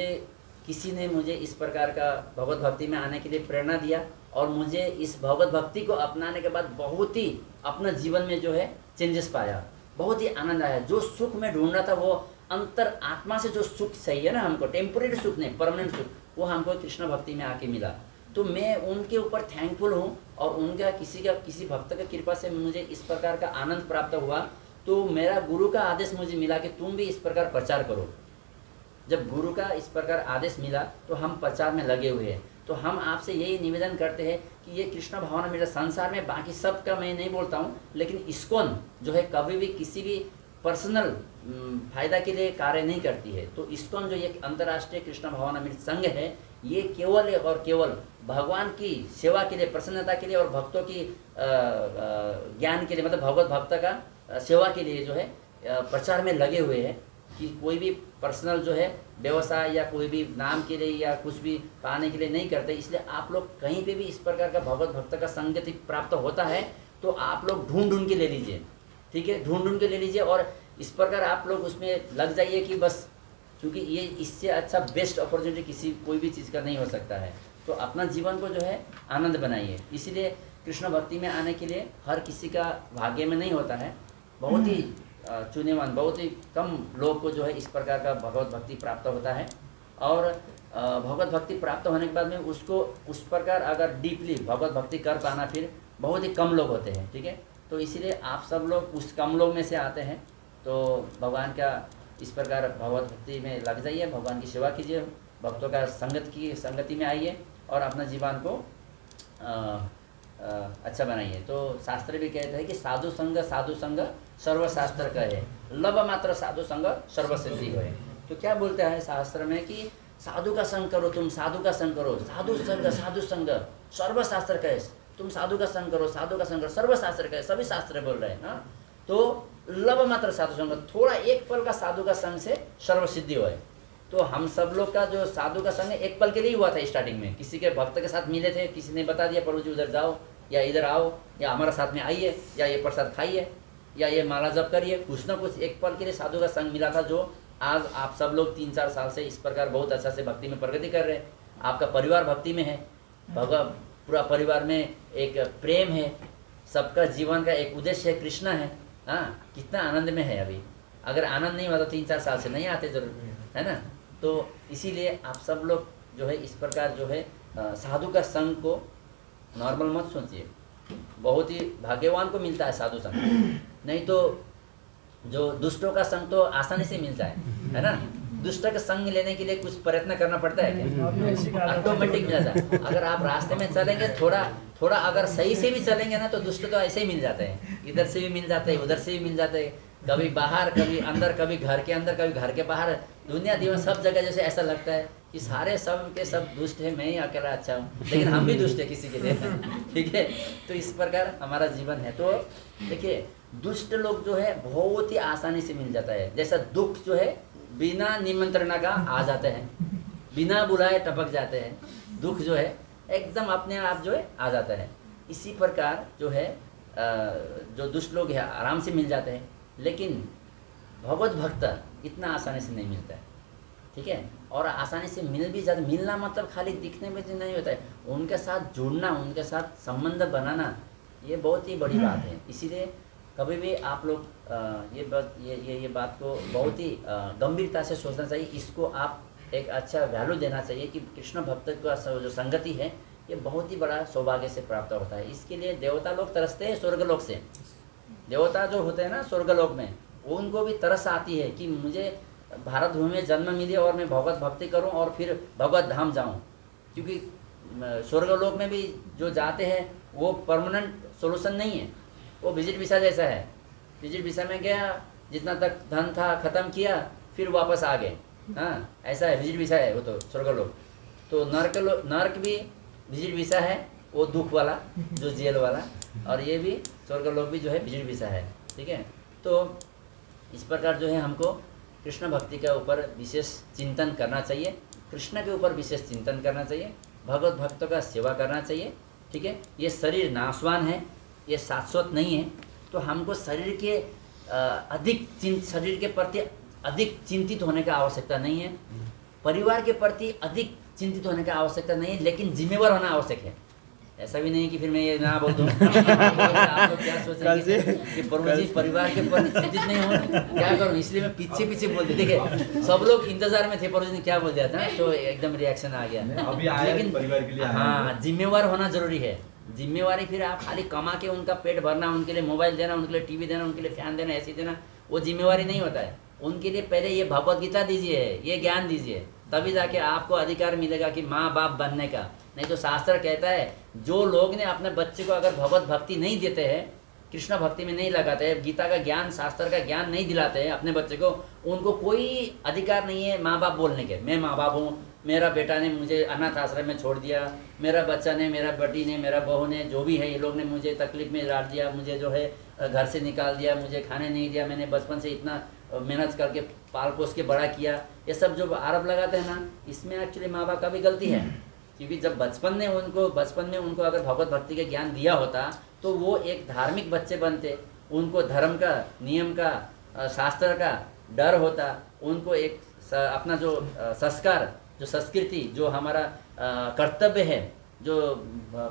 किसी ने मुझे इस प्रकार का भगवत भक्ति में आने के लिए प्रेरणा दिया, और मुझे इस भगवत भक्ति को अपनाने के बाद बहुत ही अपना जीवन में जो है चेंजेस पाया, बहुत ही आनंद आया। जो सुख मैं ढूंढ रहा था, वो अंतर आत्मा से जो सुख चाहिए ना हमको, टेम्पोरेरी सुख नहीं, परमानेंट सुख, वो हमको कृष्ण भक्ति में आके मिला। तो मैं उनके ऊपर थैंकफुल हूँ, और उनका किसी भक्त की कृपा से मुझे इस प्रकार का आनंद प्राप्त हुआ। तो मेरा गुरु का आदेश मुझे मिला कि तुम भी इस प्रकार प्रचार करो। जब गुरु का इस प्रकार आदेश मिला तो हम प्रचार में लगे हुए हैं। तो हम आपसे यही निवेदन करते हैं कि ये कृष्ण भावनामृत संसार में बाकी सब का मैं नहीं बोलता हूँ, लेकिन इस्कॉन जो है कभी भी किसी भी पर्सनल फायदा के लिए कार्य नहीं करती है। तो इस्कॉन जो एक अंतर्राष्ट्रीय कृष्ण भावनामृत संघ है, ये केवल और केवल भगवान की सेवा के लिए, प्रसन्नता के लिए और भक्तों की ज्ञान के लिए, मतलब भगवत भक्त का सेवा के लिए जो है प्रचार में लगे हुए हैं, कि कोई भी पर्सनल जो है व्यवसाय या कोई भी नाम के लिए या कुछ भी पाने के लिए नहीं करते। इसलिए आप लोग कहीं पे भी इस प्रकार का भगवत भक्त का संगति प्राप्त होता है तो आप लोग ढूंढ के ले लीजिए, ठीक है, ढूंढ के ले लीजिए, और इस प्रकार आप लोग उसमें लग जाइए कि बस, क्योंकि ये इससे अच्छा बेस्ट अपॉर्चुनिटी कोई भी चीज़ का नहीं हो सकता है। तो अपना जीवन को जो है आनंद बनाइए। इसीलिए कृष्ण भक्ति में आने के लिए हर किसी का भाग्य में नहीं होता है, बहुत ही चुनेवान, बहुत ही कम लोग को जो है इस प्रकार का भगवत भक्ति प्राप्त होता है। और भगवत भक्ति प्राप्त होने के बाद में उसको उस प्रकार अगर डीपली भगवत भक्ति कर पाना फिर बहुत ही कम लोग होते हैं, ठीक है। तो इसीलिए आप सब लोग उस कम लोग में से आते हैं। तो भगवान का इस प्रकार भगवत भक्ति में लग जाइए, भगवान की सेवा कीजिए, भक्तों का संगति में आइए और अपना जीवन को अच्छा बनाइए। तो शास्त्र भी कहते हैं कि साधु संग सर्वशास्त्र कहे, लब मात्र साधु संग सर्वसिद्धि होए। तो क्या बोलते हैं शास्त्र में कि साधु का संग करो, तुम साधु का संग करो, साधु संग सर्वशास्त्र कहे, तुम साधु का संग करो, साधु का संग करो, सर्वशास्त्र कहे, सभी शास्त्र बोल रहे हैं ना। तो लब मात्र साधु संग, थोड़ा एक पल का साधु का संग से सर्वसिद्धि होए। तो हम सब लोग का जो साधु का संग एक पल के लिए हुआ था, स्टार्टिंग में किसी के भक्त के साथ मिले थे, किसी ने बता दिया प्रभु जी उधर जाओ या इधर आओ या हमारे साथ में आइए या ये प्रसाद खाइए या ये माला जप करिए, कुछ ना कुछ एक पल के लिए साधु का संग मिला था, जो आज आप सब लोग 3-4 साल से इस प्रकार बहुत अच्छा से भक्ति में प्रगति कर रहे हैं। आपका परिवार भक्ति में है, पूरा परिवार में एक प्रेम है, सबका जीवन का एक उद्देश्य है, कृष्ण है। हाँ, कितना आनंद में है अभी। अगर आनंद नहीं हुआ तो 3-4 साल से नहीं आते जरूर, है ना। तो इसीलिए आप सब लोग जो है इस प्रकार जो है साधु का संग को नॉर्मल मत सोचिए। बहुत ही भाग्यवान को मिलता है साधु संग, नहीं तो जो दुष्टों का संग तो आसानी से मिलता है ना। दुष्ट का संग लेने के लिए कुछ प्रयत्न करना पड़ता है क्या? ऑटोमेटिक मिल जाता है। अगर आप रास्ते में चलेंगे थोड़ा अगर सही से भी चलेंगे ना तो दुष्ट तो ऐसे ही मिल जाते हैं, इधर से भी मिल जाते हैं, उधर से भी मिल जाते हैं, कभी बाहर कभी अंदर, कभी घर के अंदर कभी घर के बाहर, दुनिया दीवान सब जगह जैसे ऐसा लगता है कि सारे सब के सब दुष्ट है, मैं ही अकेला अच्छा हूँ, लेकिन हम भी दुष्ट है किसी के लिए। ठीक है, तो इस प्रकार हमारा जीवन है। तो देखिए दुष्ट लोग जो है बहुत ही आसानी से मिल जाता है, जैसा दुख जो है बिना निमंत्रण का आ जाते हैं, बिना बुलाए टपक जाते हैं, दुख जो है एकदम अपने आप जो है आ जाता है। इसी प्रकार जो है जो दुष्ट लोग हैं आराम से मिल जाते हैं, लेकिन भगवत भक्त इतना आसानी से नहीं मिलता है। ठीक है, और आसानी से मिल भी जाता। मिलना मतलब खाली दिखने में तो नहीं होता है, उनके साथ जुड़ना, उनके साथ संबंध बनाना, ये बहुत ही बड़ी बात है। इसीलिए कभी भी आप लोग ये बात को बहुत ही गंभीरता से सोचना चाहिए। इसको आप एक अच्छा वैल्यू देना चाहिए कि कृष्ण भक्त का जो संगति है ये बहुत ही बड़ा सौभाग्य से प्राप्त होता है। इसके लिए देवता लोग तरसते हैं स्वर्गलोक से। देवता जो होते हैं ना स्वर्गलोक में, वो उनको भी तरस आती है कि मुझे भारत भूमि में जन्म मिले और मैं भगवत भक्ति करूं और फिर भगवत धाम जाऊं। क्योंकि स्वर्गलोक में भी जो जाते हैं वो परमानेंट सोल्यूशन नहीं है, वो विजिट वीसा जैसा है। विजिट वीसा में गया, जितना तक धन था खत्म किया, फिर वापस आ गए। हाँ, ऐसा है, विजिट वीसा है वो तो स्वर्गलोक। तो नर्क भी विजिट वीसा है, वो दुख वाला जो जेल वाला, और ये भी स्वर्गलोक भी जो है विजिट वीसा है। ठीक है, तो इस प्रकार जो है हमको कृष्ण भक्ति के ऊपर विशेष चिंतन करना चाहिए, कृष्ण के ऊपर विशेष चिंतन करना चाहिए, भगवत भक्तों का सेवा करना चाहिए। ठीक है, ये शरीर नाशवान है, ये शाश्वत नहीं है, तो हमको शरीर के प्रति अधिक चिंतित होने का आवश्यकता नहीं है, परिवार के प्रति अधिक चिंतित होने का आवश्यकता नहीं है, लेकिन जिम्मेवार होना आवश्यक है। ऐसा भी नहीं कि फिर मैं ये ना बोल दूँ। आप लोग क्या सोचेंगे कि प्रभु जी परिवार के प्रति चिंतित नहीं हो, क्या करूँ, इसलिए मैं पीछे बोल दिया। देखिए सब लोग इंतजार में थे, प्रभु जी ने क्या बोल दिया था, तो एकदम रिएक्शन आ गया। अभी आया लेकिन परिवार के लिए हाँ, जिम्मेवार होना जरूरी है। जिम्मेवारी फिर आप खाली कमा के उनका पेट भरना, उनके लिए मोबाइल देना, उनके लिए टीवी देना, उनके लिए फैन देना, ऐसे देना, वो जिम्मेवारी नहीं होता है। उनके लिए पहले ये भगवत गीता दीजिए, ये ज्ञान दीजिए, तभी जाके आपको अधिकार मिलेगा कि माँ बाप बनने का। नहीं तो शास्त्र कहता है जो लोग ने अपने बच्चे को अगर भगवत भक्ति नहीं देते हैं, कृष्ण भक्ति में नहीं लगाते हैं, गीता का ज्ञान शास्त्र का ज्ञान नहीं दिलाते हैं अपने बच्चे को, उनको कोई अधिकार नहीं है माँ बाप बोलने के। मैं माँ बाप हूँ, मेरा बेटा ने मुझे अनाथ आश्रम में छोड़ दिया, मेरा बच्चा ने, मेरा बेटी ने, मेरा बहू ने, जो भी है ये लोग ने मुझे तकलीफ में डाल दिया, मुझे जो है घर से निकाल दिया, मुझे खाने नहीं दिया, मैंने बचपन से इतना मेहनत करके पाल पोस के बड़ा किया, ये सब जो आरोप लगाते हैं ना, इसमें एक्चुअली माँ बाप का भी गलती है। क्योंकि जब बचपन में उनको अगर भगवत भक्ति का ज्ञान दिया होता तो वो एक धार्मिक बच्चे बनते, उनको धर्म का, नियम का, शास्त्र का डर होता, उनको एक अपना जो संस्कार, जो संस्कृति, जो हमारा कर्तव्य है, जो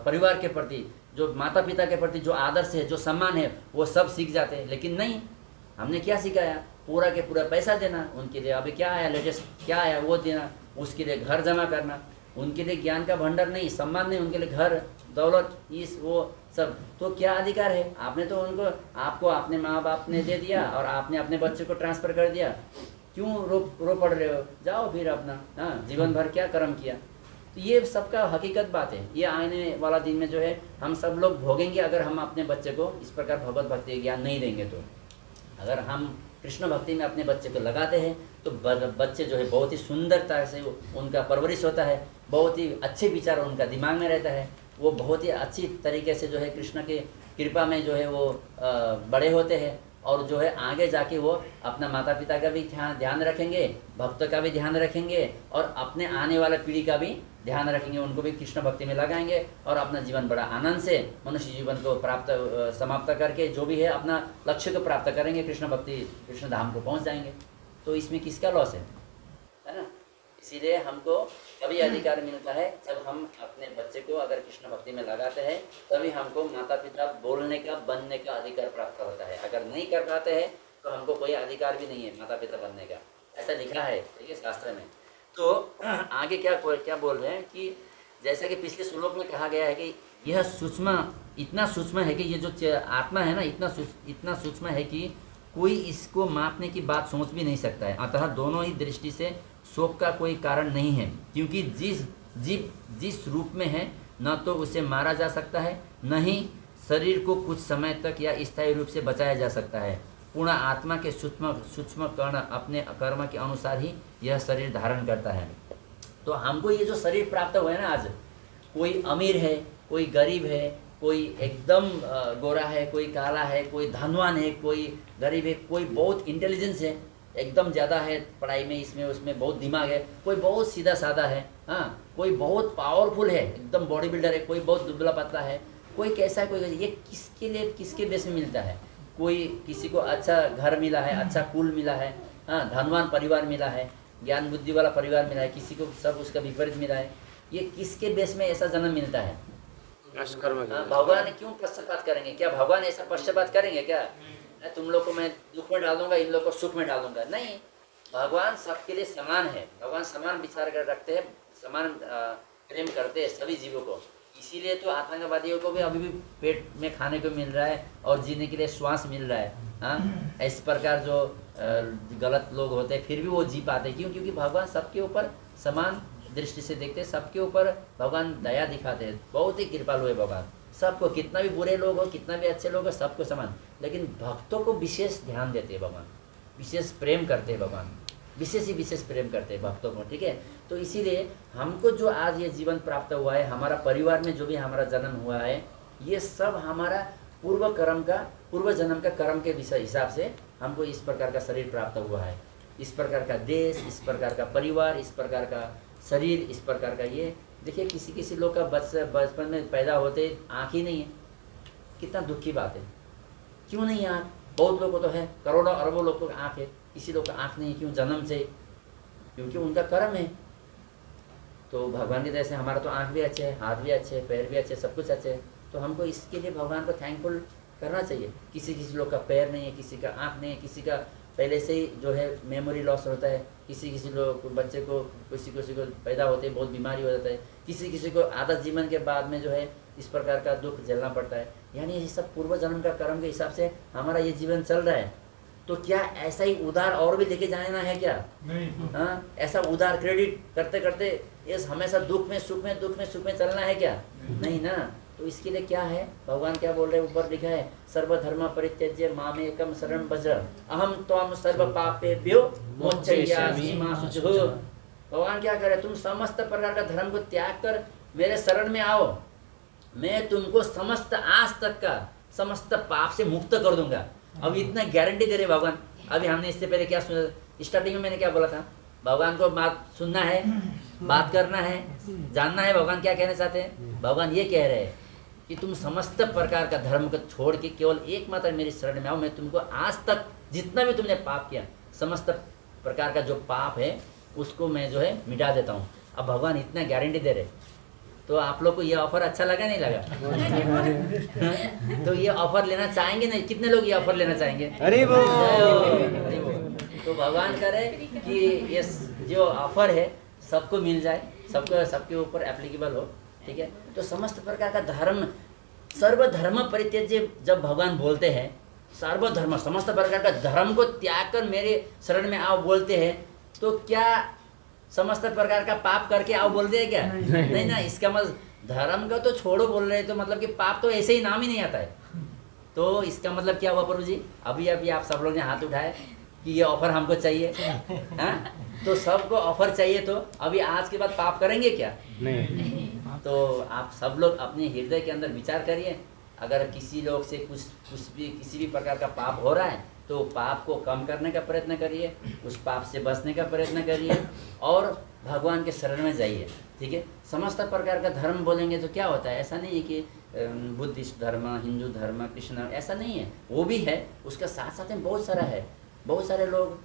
परिवार के प्रति, जो माता पिता के प्रति जो आदर्श है, जो सम्मान है, वो सब सीख जाते हैं। लेकिन नहीं, हमने क्या सिखाया, पूरा के पूरा पैसा देना उनके लिए, अभी क्या आया लेटेस्ट क्या आया वो देना, उसके लिए घर जमा करना, उनके लिए ज्ञान का भंडार नहीं, सम्मान नहीं, उनके लिए घर दौलत इस वो सब। तो क्या अधिकार है, आपने तो आपको अपने माँ बाप ने दे दिया और आपने अपने बच्चे को ट्रांसफ़र कर दिया, क्यों रो पड़ रहे हो, जाओ फिर अपना, हाँ, जीवन भर क्या कर्म किया। तो ये सबका हकीकत बात है, ये आने वाला दिन में जो है हम सब लोग भोगेंगे अगर हम अपने बच्चे को इस प्रकार भगवत भक्ति ज्ञान नहीं देंगे। तो अगर हम कृष्ण भक्ति में अपने बच्चे को लगाते हैं तो बच्चे जो है बहुत ही सुंदरता से उनका परवरिश होता है, बहुत ही अच्छे विचार उनका दिमाग में रहता है, वो बहुत ही अच्छी तरीके से जो है कृष्ण के कृपा में जो है वो बड़े होते हैं, और जो है आगे जाके वो अपना माता पिता का भी ध्यान रखेंगे, भक्त का भी ध्यान रखेंगे, और अपने आने वाला पीढ़ी का भी ध्यान रखेंगे, उनको भी कृष्ण भक्ति में लगाएंगे, और अपना जीवन बड़ा आनंद से मनुष्य जीवन को समाप्त करके जो भी है अपना लक्ष्य को प्राप्त करेंगे, कृष्ण भक्ति, कृष्ण धाम को पहुंच जाएंगे। तो इसमें किसका लॉस है ना। इसीलिए हमको तभी अधिकार मिलता है जब हम अपने बच्चे को अगर कृष्ण भक्ति में लगाते हैं, तभी हमको माता पिता बोलने का बनने का अधिकार प्राप्त होता है। अगर नहीं कर पाते हैं तो हमको कोई अधिकार भी नहीं है माता पिता बनने का, ऐसा लिखा है, ठीक है, शास्त्र में। तो आगे क्या बोल रहे हैं कि जैसा कि पिछले श्लोक में कहा गया है कि यह सूक्ष्म, इतना सूक्ष्म है कि ये जो आत्मा है ना, इतना सूक्ष्म है कि कोई इसको मापने की बात सोच भी नहीं सकता है। अतः दोनों ही दृष्टि से शोक का कोई कारण नहीं है, क्योंकि जिस रूप में है न तो उसे मारा जा सकता है, न ही शरीर को कुछ समय तक या स्थायी रूप से बचाया जा सकता है। पूर्ण आत्मा के सूक्ष्म कर्ण अपने कर्म के अनुसार ही यह शरीर धारण करता है। तो हमको ये जो शरीर प्राप्त हुआ है ना आज, कोई अमीर है, कोई गरीब है, कोई एकदम गोरा है, कोई काला है, कोई धनवान है, कोई गरीब है, कोई बहुत इंटेलिजेंस है, एकदम ज़्यादा है पढ़ाई में, इसमें उसमें बहुत दिमाग है, कोई बहुत सीधा साधा है, हाँ, कोई बहुत पावरफुल है, एकदम बॉडी बिल्डर है, कोई बहुत दुबला पतला है, कोई कैसा है, कोई ये किसके लिए, किसके बेस में मिलता है। कोई किसी को अच्छा घर मिला है, अच्छा कुल मिला है, हाँ, धनवान परिवार मिला है, ज्ञान बुद्धि वाला परिवार मिला है, किसी को सब उसका विपरीत मिला है। ये किसके बेस में ऐसा जन्म मिलता है? भगवान क्यों पश्चाताप करेंगे? क्या भगवान ऐसा पश्चाताप करेंगे क्या? तुम लोग को मैं दुख में डालूंगा, इन लोग को सुख में डालूंगा? नहीं, भगवान सबके लिए समान है। भगवान समान विचार कर रखते हैं, समान प्रेम करते हैं सभी जीवों को। इसीलिए तो आतंकवादियों को भी अभी भी पेट में खाने को मिल रहा है और जीने के लिए श्वास मिल रहा है। हाँ, इस प्रकार जो गलत लोग होते हैं फिर भी वो जी पाते। क्यों? क्योंकि भगवान सबके ऊपर समान दृष्टि से देखते हैं, सबके ऊपर भगवान दया दिखाते हैं। बहुत ही कृपालु है भगवान सबको, कितना भी बुरे लोग हो, कितना भी अच्छे लोग हो, सबको समान। लेकिन भक्तों को विशेष ध्यान देते हैं भगवान, विशेष प्रेम करते हैं भगवान, विशेष ही विशेष प्रेम करते हैं भक्तों को। ठीक है, तो इसीलिए हमको जो आज ये जीवन प्राप्त हुआ है, हमारा परिवार में जो भी हमारा जन्म हुआ है, ये सब हमारा पूर्व जन्म का कर्म के हिसाब से हमको इस प्रकार का शरीर प्राप्त हुआ है। इस प्रकार का देश, इस प्रकार का परिवार, इस प्रकार का शरीर, इस प्रकार का ये देखिए, किसी लोग का बचपन में पैदा होते आँख ही नहीं है। कितना दुख की बात है। क्यों नहीं आँख? बहुत लोगों को तो है, करोड़ों अरबों लोग को आँख है, किसी लोग का आँख नहीं। क्यों? जन्म से, क्योंकि उनका कर्म है। तो भगवान की तरह से हमारा तो आँख भी अच्छे है, हाथ भी अच्छे है, पैर भी अच्छे, सब कुछ अच्छे है। तो हमको इसके लिए भगवान को थैंकफुल करना चाहिए। किसी लोग का पैर नहीं है, किसी का आँख नहीं है, किसी का पहले से ही जो है मेमोरी लॉस होता है, किसी लोग बच्चे को किसी को पैदा होते हैं बहुत बीमारी हो जाता है, किसी को आधा जीवन के बाद में जो है इस प्रकार का दुख झेलना पड़ता है। यानी ये सब पूर्व जन्म का कर्म के हिसाब से हमारा ये जीवन चल रहा है। तो क्या ऐसा ही उधार और भी लेके जाना है क्या? नहीं। हाँ, ऐसा उधार क्रेडिट करते करते ये हमेशा दुख में सुख में चलना है क्या? नहीं ना। तो इसके लिए क्या है, भगवान क्या बोल रहे हैं, ऊपर लिखा है, सर्वधर्म परित्यज्य मामेकम शरणं व्रज अहम त्वं सर्व पापेभ्यो मोक्षयिष्यामि मा शुचः। भगवान क्या करे, तुम समस्त प्रकार का धर्म को त्याग कर मेरे शरण में आओ, मैं तुमको समस्त आज तक का समस्त पाप से मुक्त कर दूंगा। अब इतना गारंटी दे रहे भगवान। अभी हमने इससे पहले क्या सुना, स्टार्टिंग में मैंने क्या बोला था, भगवान को बात सुनना है, बात करना है, जानना है भगवान क्या कहना चाहते हैं। भगवान ये कह रहे हैं कि तुम समस्त प्रकार का धर्म को छोड़ के केवल एकमात्र मेरी शरण में आओ, मैं तुमको आज तक जितना भी तुमने पाप किया, समस्त प्रकार का जो पाप है उसको मैं जो है मिटा देता हूँ। अब भगवान इतना गारंटी दे रहे, तो आप लोग को ये ऑफर अच्छा लगा नहीं लगा? तो ये ऑफर लेना चाहेंगे नहीं? कितने लोग ये ऑफर लेना चाहेंगे? अरे वो तो भगवान करे कि ये जो ऑफर है सबको मिल जाए, सबके ऊपर एप्लीकेबल हो। ठीक है, तो समस्त प्रकार का धर्म, सर्वधर्म परित्यज्य जब भगवान बोलते हैं, सर्वधर्म समस्त प्रकार का धर्म को त्याग कर मेरे शरण में आओ बोलते हैं, तो क्या समस्त प्रकार का पाप करके आओ बोलते हैं क्या? नहीं ना। इसका मतलब धर्म का तो छोड़ो बोल रहे हैं, तो मतलब कि पाप तो ऐसे ही नाम ही नहीं आता है। तो इसका मतलब क्या हुआ प्रभु जी? अभी आप सब लोग ने हाथ उठाए कि ये ऑफर हमको चाहिए। हाँ, तो सबको ऑफर चाहिए, तो अभी आज के बाद पाप करेंगे क्या? नहीं। तो आप सब लोग अपने हृदय के अंदर विचार करिए, अगर किसी लोग से किसी भी प्रकार का पाप हो रहा है तो पाप को कम करने का प्रयत्न करिए, उस पाप से बचने का प्रयत्न करिए और भगवान के शरण में जाइए। ठीक है, समस्त प्रकार का धर्म बोलेंगे तो क्या होता है, ऐसा नहीं है कि बुद्धिस्ट धर्म, हिंदू धर्म, कृष्ण धर्म, ऐसा नहीं है। वो भी है, उसका साथ साथ में बहुत सारा है। बहुत सारे लोग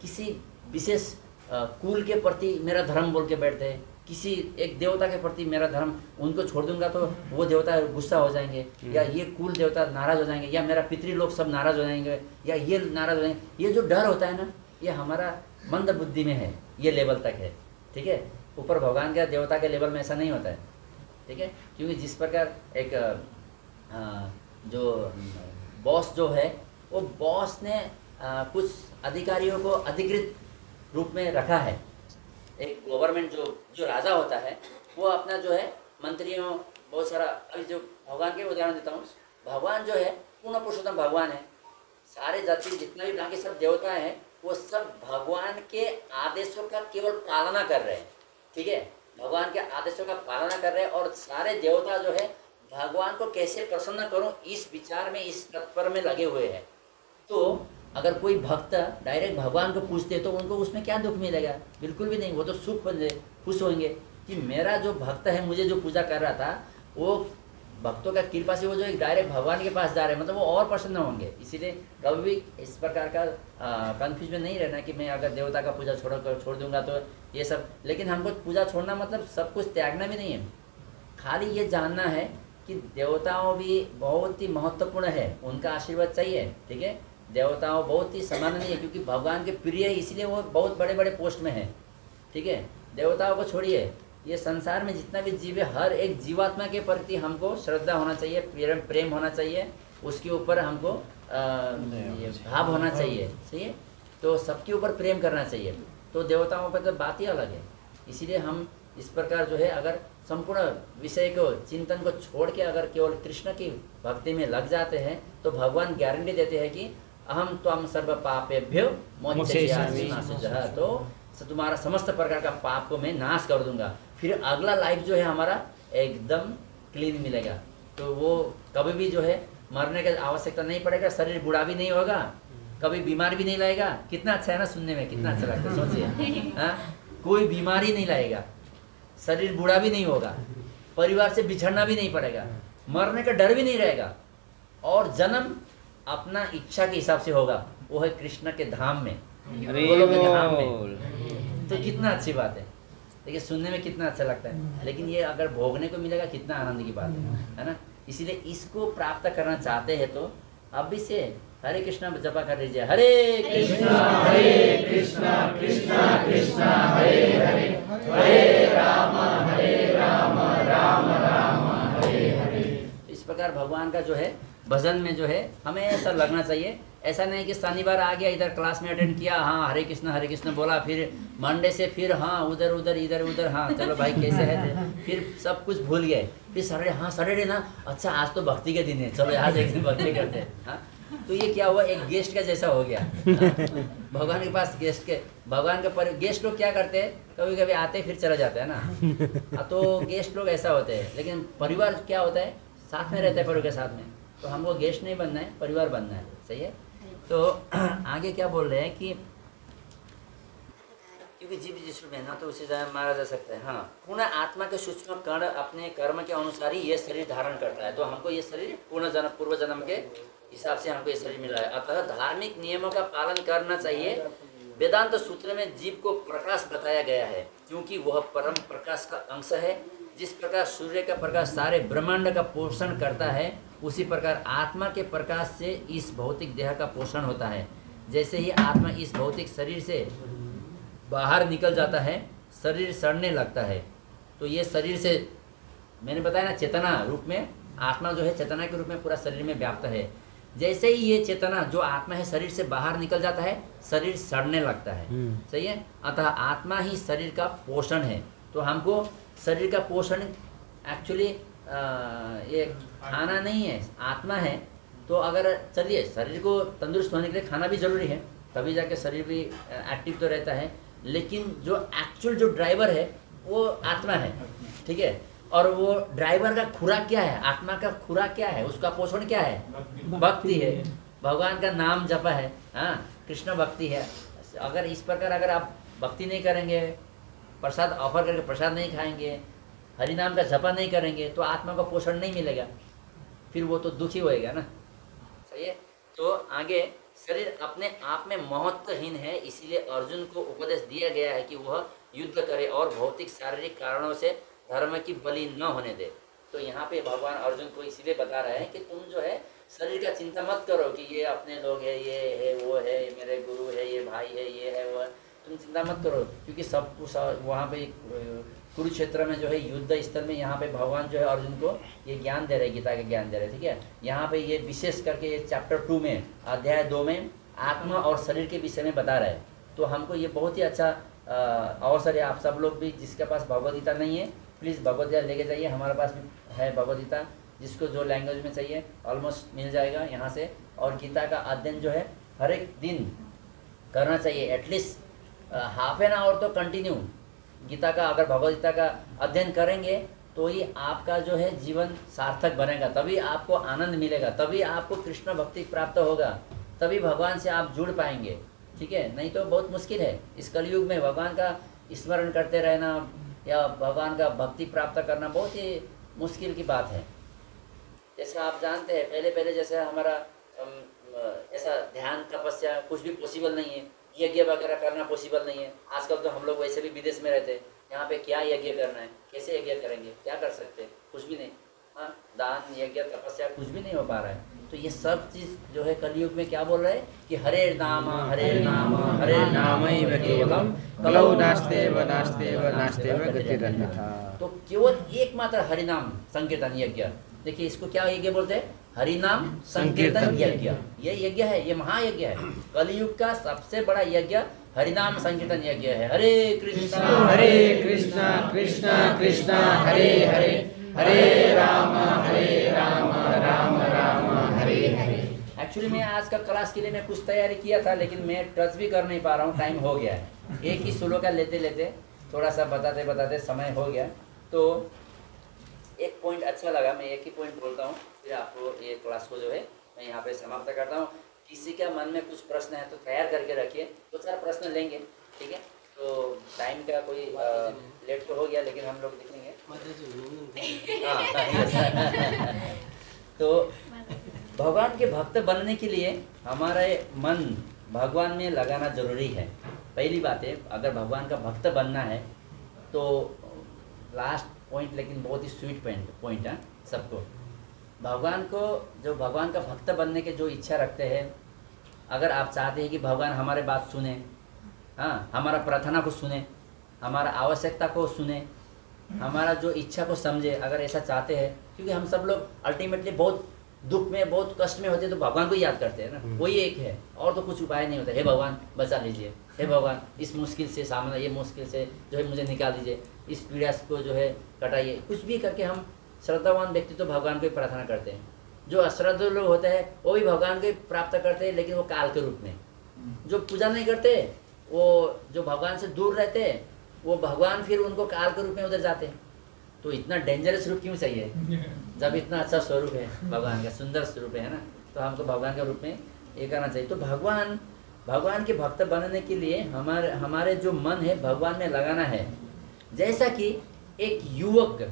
किसी विशेष कुल के प्रति मेरा धर्म बोल के बैठते हैं, किसी एक देवता के प्रति मेरा धर्म, उनको छोड़ दूंगा तो वो देवता गुस्सा हो जाएंगे, या ये कुल देवता नाराज हो जाएंगे, या मेरा पितृ लोग सब नाराज हो जाएंगे, या ये नाराज हो जाएंगे। ये जो डर होता है ना, ये हमारा मंद बुद्धि में है, ये लेवल तक है, ठीक है। ऊपर भगवान का देवता के लेवल में ऐसा नहीं होता है, ठीक है। क्योंकि जिस प्रकार एक जो बॉस जो है, वो बॉस ने कुछ अधिकारियों को अधिकृत रूप में रखा है। एक गवर्नमेंट जो राजा होता है, वो अपना जो है मंत्रियों बहुत सारा, अभी जो भगवान के उदाहरण देता हूँ, भगवान जो है पूर्ण पुरुषोत्तम भगवान है, सारे जाति जितना भी बाकी सब देवता हैं वो सब भगवान के आदेशों का केवल पालना कर रहे हैं, ठीक है। भगवान के आदेशों का पालना कर रहे हैं, और सारे देवता जो है भगवान को कैसे प्रसन्न करूं इस विचार में, इस तत्पर में लगे हुए हैं। तो अगर कोई भक्त डायरेक्ट भगवान को पूछते तो उनको उसमें क्या दुख मिलेगा? बिल्कुल भी नहीं, वो तो सुख बन जाए, खुश होंगे कि मेरा जो भक्त है, मुझे जो पूजा कर रहा था, वो भक्तों का कृपा से वो जो एक डायरेक्ट भगवान के पास जा रहे हैं, मतलब वो और प्रसन्न होंगे। इसीलिए कभी भी इस प्रकार का कन्फ्यूजन नहीं रहना कि मैं अगर देवता का पूजा छोड़ दूंगा तो ये सब। लेकिन हमको पूजा छोड़ना मतलब सब कुछ त्यागना भी नहीं है, खाली ये जानना है कि देवताओं भी बहुत ही महत्वपूर्ण है, उनका आशीर्वाद चाहिए, ठीक है। देवताओं बहुत ही समान नहीं है, क्योंकि भगवान के प्रिय है, इसलिए वो बहुत बड़े बड़े पोस्ट में है, ठीक है। देवताओं को छोड़िए, ये संसार में जितना भी जीव है, हर एक जीवात्मा के प्रति हमको श्रद्धा होना चाहिए, प्रेम होना चाहिए, उसके ऊपर हमको भाव होना चाहिए, सही है। तो सबके ऊपर प्रेम करना चाहिए। तो देवताओं पर तो बात ही अलग है। इसीलिए हम इस प्रकार जो है, अगर संपूर्ण विषय को, चिंतन को छोड़ के अगर केवल कृष्ण की भक्ति में लग जाते हैं, तो भगवान गारंटी देते हैं कि अहम त्वं सर्व पापेभ्यो मोक्षयिष्यामि, तो तुम्हारा समस्त प्रकार का पाप को मैं नाश कर दूंगा। फिर अगला लाइफ जो है हमारा एकदम क्लीन मिलेगा। तो वो कभी भी जो है मरने की आवश्यकता नहीं पड़ेगा, शरीर बूढ़ा भी नहीं होगा, कभी बीमार भी नहीं लगेगा। कितना अच्छा है ना, सुनने में कितना अच्छा लगता है, सोचिए। हाँ, कोई बीमारी नहीं लगेगा, शरीर बूढ़ा भी नहीं होगा, परिवार से बिछड़ना भी नहीं पड़ेगा, मरने का डर भी नहीं रहेगा, और जन्म अपना इच्छा के हिसाब से होगा, वो है कृष्ण के धाम में, गोलोक के धाम में। तो कितना अच्छी बात है, देखिए सुनने में कितना अच्छा लगता है, लेकिन ये अगर भोगने को मिलेगा कितना आनंद की बात है ना। इसीलिए इसको प्राप्त करना चाहते हैं तो अभी से हरे कृष्णा जपा कर लीजिए, हरे कृष्णा कृष्णा कृष्णा हरे हरे, हरे राम राम राम हरे हरे। इस प्रकार भगवान का जो है भजन में जो है हमें ऐसा लगना चाहिए। ऐसा नहीं कि शनिवार आ गया, इधर क्लास में अटेंड किया, हाँ हरे कृष्ण बोला, फिर मंडे से फिर हाँ उधर उधर इधर उधर, हाँ चलो भाई कैसे है, फिर सब कुछ भूल गए। फिर सैटरडे, हाँ सैटरडे ना, अच्छा आज तो भक्ति के दिन है, चलो आज एक दिन भक्ति करते हैं। हाँ, तो ये क्या हुआ, एक गेस्ट का जैसा हो गया। भगवान के पास गेस्ट के, भगवान के गेस्ट लोग क्या करते हैं, कभी कभी आते फिर चले जाते हैं ना। तो गेस्ट लोग ऐसा होते हैं, लेकिन परिवार क्या होता है, साथ में रहता है परिवार के साथ में। तो हमको गेस्ट नहीं बनना है, परिवार बनना है, सही है। तो आगे क्या बोल रहे हैं कि क्योंकि जीव जिस में ना तो उसे मारा जा सकता है। हाँ, पूर्ण आत्मा के सूक्ष्म कण अपने कर्म के अनुसार ही ये शरीर धारण करता है। तो हमको ये शरीर पूर्व जन्म के हिसाब से हमको ये शरीर मिला है। अतः धार्मिक नियमों का पालन करना चाहिए। वेदांत सूत्र में जीव को प्रकाश बताया गया है, क्योंकि वह परम प्रकाश का अंश है। जिस प्रकार सूर्य का प्रकाश सारे ब्रह्मांड का पोषण करता है, उसी प्रकार आत्मा के प्रकाश से इस भौतिक देह का पोषण होता है। जैसे ही आत्मा इस भौतिक शरीर से बाहर निकल जाता है, शरीर सड़ने लगता है। तो ये शरीर से मैंने बताया ना, चेतना रूप में आत्मा जो है चेतना के रूप में पूरा शरीर में व्याप्त है। जैसे ही ये चेतना जो आत्मा है शरीर से बाहर निकल जाता है, शरीर सड़ने लगता है, सही है। अतः आत्मा ही शरीर का पोषण है। तो हमको शरीर का पोषण एक्चुअली ये खाना नहीं है, आत्मा है। तो अगर चलिए शरीर को तंदुरुस्त होने के लिए खाना भी जरूरी है, तभी जाके शरीर भी एक्टिव तो रहता है। लेकिन जो एक्चुअल जो ड्राइवर है वो आत्मा है, ठीक है। और वो ड्राइवर का खुराक क्या है, आत्मा का खुराक क्या है, उसका पोषण क्या है, भक्ति है, भगवान का नाम जपा है, हाँ कृष्ण भक्ति है। अगर इस प्रकार अगर आप भक्ति नहीं करेंगे, प्रसाद ऑफर करके प्रसाद नहीं खाएंगे, हरि नाम का जपा नहीं करेंगे, तो आत्मा को पोषण नहीं मिलेगा, फिर वो तो दुखी होएगा ना, सही है। तो आगे शरीर अपने आप में महत्वहीन है, इसीलिए अर्जुन को उपदेश दिया गया है कि वह युद्ध करे और भौतिक शारीरिक कारणों से धर्म की बलि न होने दे। तो यहाँ पे भगवान अर्जुन को इसीलिए बता रहे हैं कि तुम जो है शरीर का चिंता मत करो कि ये अपने लोग है, ये है, वो है, ये मेरे गुरु है, ये भाई है, ये है, वो है। तुम चिंता मत करो, क्योंकि सब वहाँ पे कुरुक्षेत्र में जो है युद्ध स्थल में यहाँ पे भगवान जो है अर्जुन को ये ज्ञान दे रहे, गीता का ज्ञान दे रहे, ठीक है। यहाँ पे ये विशेष करके ये चैप्टर 2 में अध्याय 2 में आत्मा और शरीर के विषय में बता रहे हैं। तो हमको ये बहुत ही अच्छा अवसर है। आप सब लोग भी जिसके पास भगवद गीता नहीं है, प्लीज़ भगवद गीता लेके जाइए। हमारे पास भी है भगवद गीता, जिसको जो लैंग्वेज में चाहिए ऑलमोस्ट मिल जाएगा यहाँ से। और गीता का अध्ययन जो है हर एक दिन करना चाहिए, एटलीस्ट हाफ एन आवर तो कंटिन्यू। गीता का अगर भगवद गीता का अध्ययन करेंगे तो ही आपका जो है जीवन सार्थक बनेगा, तभी आपको आनंद मिलेगा, तभी आपको कृष्ण भक्ति प्राप्त होगा, तभी भगवान से आप जुड़ पाएंगे, ठीक है। नहीं तो बहुत मुश्किल है इस कलयुग में भगवान का स्मरण करते रहना या भगवान का भक्ति प्राप्त करना बहुत ही मुश्किल की बात है। जैसे आप जानते हैं पहले जैसे हमारा ऐसा ध्यान तपस्या कुछ भी पॉसिबल नहीं है, यज्ञ वगैरह करना पॉसिबल नहीं है। आजकल तो हम लोग वैसे भी विदेश में रहते हैं, यहाँ पे क्या यज्ञ करना है, कैसे यज्ञ करेंगे, क्या कर सकते हैं, कुछ भी नहीं। हाँ, दान यज्ञ तपस्या कुछ भी नहीं हो पा रहा है। तो ये सब चीज़ जो है कलयुग में क्या बोल रहे हैं कि हरे नाम हरे नाम हरे नामैव केवलम कलौ नास्तेव नास्तेव नास्तेव गतिरन्यथा। तो केवल एकमात्र हरिनाम संकीर्तन यज्ञ। देखिए इसको क्या यज्ञ बोलते हैं, हरिनाम संकीर्तन यज्ञ। ये यज्ञ है, ये महायज्ञ है। कलयुग का सबसे बड़ा यज्ञ हरिनाम संकीर्तन यज्ञ है। हरे कृष्णा कृष्णा कृष्णा हरे हरे, हरे राम राम राम हरे हरे। एक्चुअली मैं आज का क्लास के लिए मैं कुछ तैयारी किया था, लेकिन मैं टच भी कर नहीं पा रहा हूँ, टाइम हो गया है। एक ही श्लोक का लेते लेते थोड़ा सा बताते बताते समय हो गया। तो एक पॉइंट अच्छा लगा, मैं एक ही पॉइंट बोलता हूँ, फिर आपको ये क्लास को जो है मैं यहाँ पे समाप्त करता हूँ। किसी का मन में कुछ प्रश्न है तो तैयार करके रखिए, 2-4 प्रश्न लेंगे, ठीक है। तो टाइम का कोई लेट तो हो गया, लेकिन हम लोग लिखेंगे। तो भगवान के भक्त बनने के लिए हमारे मन भगवान में लगाना जरूरी है। पहली बात है, अगर भगवान का भक्त बनना है तो लास्ट पॉइंट, लेकिन बहुत ही स्वीट पॉइंट है सबको। भगवान को जो भगवान का भक्त बनने के जो इच्छा रखते हैं, अगर आप चाहते हैं कि भगवान हमारे बात सुने, हाँ, हमारा प्रार्थना को सुने, हमारा आवश्यकता को सुने, हमारा जो इच्छा को समझे, अगर ऐसा चाहते हैं, क्योंकि हम सब लोग अल्टीमेटली बहुत दुख में बहुत कष्ट में होते हैं तो भगवान को याद करते हैं ना, वही एक है, और तो कुछ उपाय नहीं होता। हे भगवान बचा लीजिए, हे भगवान इस मुश्किल से सामना, ये मुश्किल से जो है मुझे निकाल दीजिए, इस पीड़ा को जो है कटाइए, कुछ भी करके हम श्रद्धावान व्यक्ति तो भगवान को ही प्रार्थना करते हैं। जो अश्रद्धा लोग होते हैं वो भी भगवान को ही प्राप्त करते हैं, लेकिन वो काल के रूप में। जो पूजा नहीं करते, वो जो भगवान से दूर रहते हैं, वो भगवान फिर उनको काल के रूप में उधर जाते हैं। तो इतना डेंजरस रूप क्यों चाहिए जब इतना अच्छा स्वरूप है भगवान का, सुंदर स्वरूप है ना। तो हमको भगवान के रूप में ये करना चाहिए। तो भगवान के भक्त बनने के लिए हमारे जो मन है भगवान में लगाना है। जैसा कि एक युवक,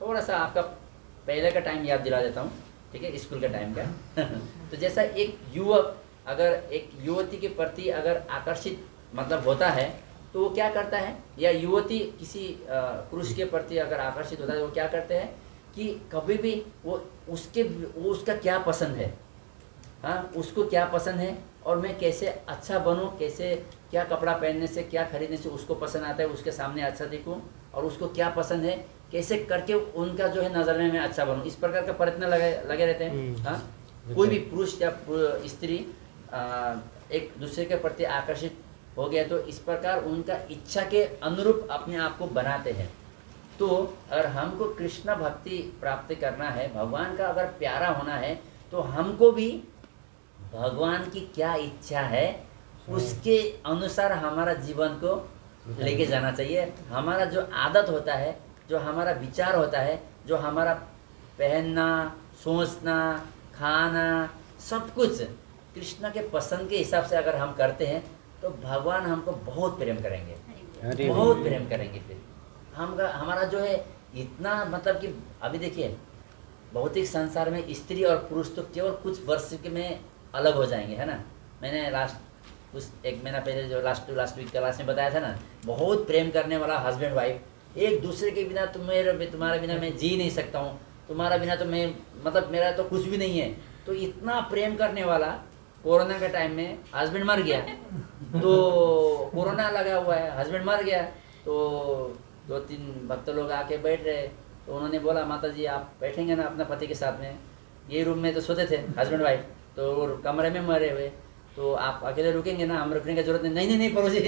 थोड़ा सा आपका पहले का टाइम याद दिला देता हूँ, ठीक है, स्कूल का टाइम का। तो जैसा एक युवक अगर एक युवती के प्रति अगर आकर्षित मतलब होता है तो वो क्या करता है, या युवती किसी पुरुष के प्रति अगर आकर्षित होता है तो वो क्या करते हैं कि कभी भी वो उसका क्या पसंद है, हाँ, उसको क्या पसंद है और मैं कैसे अच्छा बनूं, कैसे क्या कपड़ा पहनने से, क्या खरीदने से उसको पसंद आता है, उसके सामने अच्छा दिखूं, और उसको क्या पसंद है, कैसे करके उनका जो है नजर में मैं अच्छा बनूं, इस प्रकार का प्रयत्न लगे रहते हैं। हाँ, कोई भी पुरुष या स्त्री एक दूसरे के प्रति आकर्षित हो गया तो इस प्रकार उनका इच्छा के अनुरूप अपने आप को बनाते हैं। तो अगर हमको कृष्ण भक्ति प्राप्त करना है, भगवान का अगर प्यारा होना है, तो हमको भी भगवान की क्या इच्छा है उसके अनुसार हमारा जीवन को लेके जाना चाहिए। हमारा जो आदत होता है, जो हमारा विचार होता है, जो हमारा पहनना, सोचना, खाना, सब कुछ कृष्ण के पसंद के हिसाब से अगर हम करते हैं तो भगवान हमको बहुत प्रेम करेंगे, बहुत प्रेम करेंगे। फिर हमारा जो है इतना मतलब कि अभी देखिए भौतिक संसार में स्त्री और पुरुष तो केवल कुछ वर्ष में अलग हो जाएंगे, है ना। मैंने लास्ट उस 1 महीना पहले जो लास्ट वीक क्लास में बताया था ना, बहुत प्रेम करने वाला हस्बैंड वाइफ, एक दूसरे के बिना तुम्हारे बिना मैं जी नहीं सकता हूँ, तुम्हारा बिना तो मैं मतलब मेरा तो कुछ भी नहीं है, तो इतना प्रेम करने वाला कोरोना के टाइम में हस्बैंड मर गया, तो कोरोना लगा हुआ है, हस्बैंड मर गया, तो 2-3 भक्त लोग आके बैठ रहे, तो उन्होंने बोला माता जी आप बैठेंगे ना अपना पति के साथ में, ये रूम में तो सोते थे हस्बैंड वाइफ, तो कमरे में मरे हुए, तो आप अकेले रुकेंगे ना, हम रुकने की जरूरत नहीं। नहीं पड़ोसी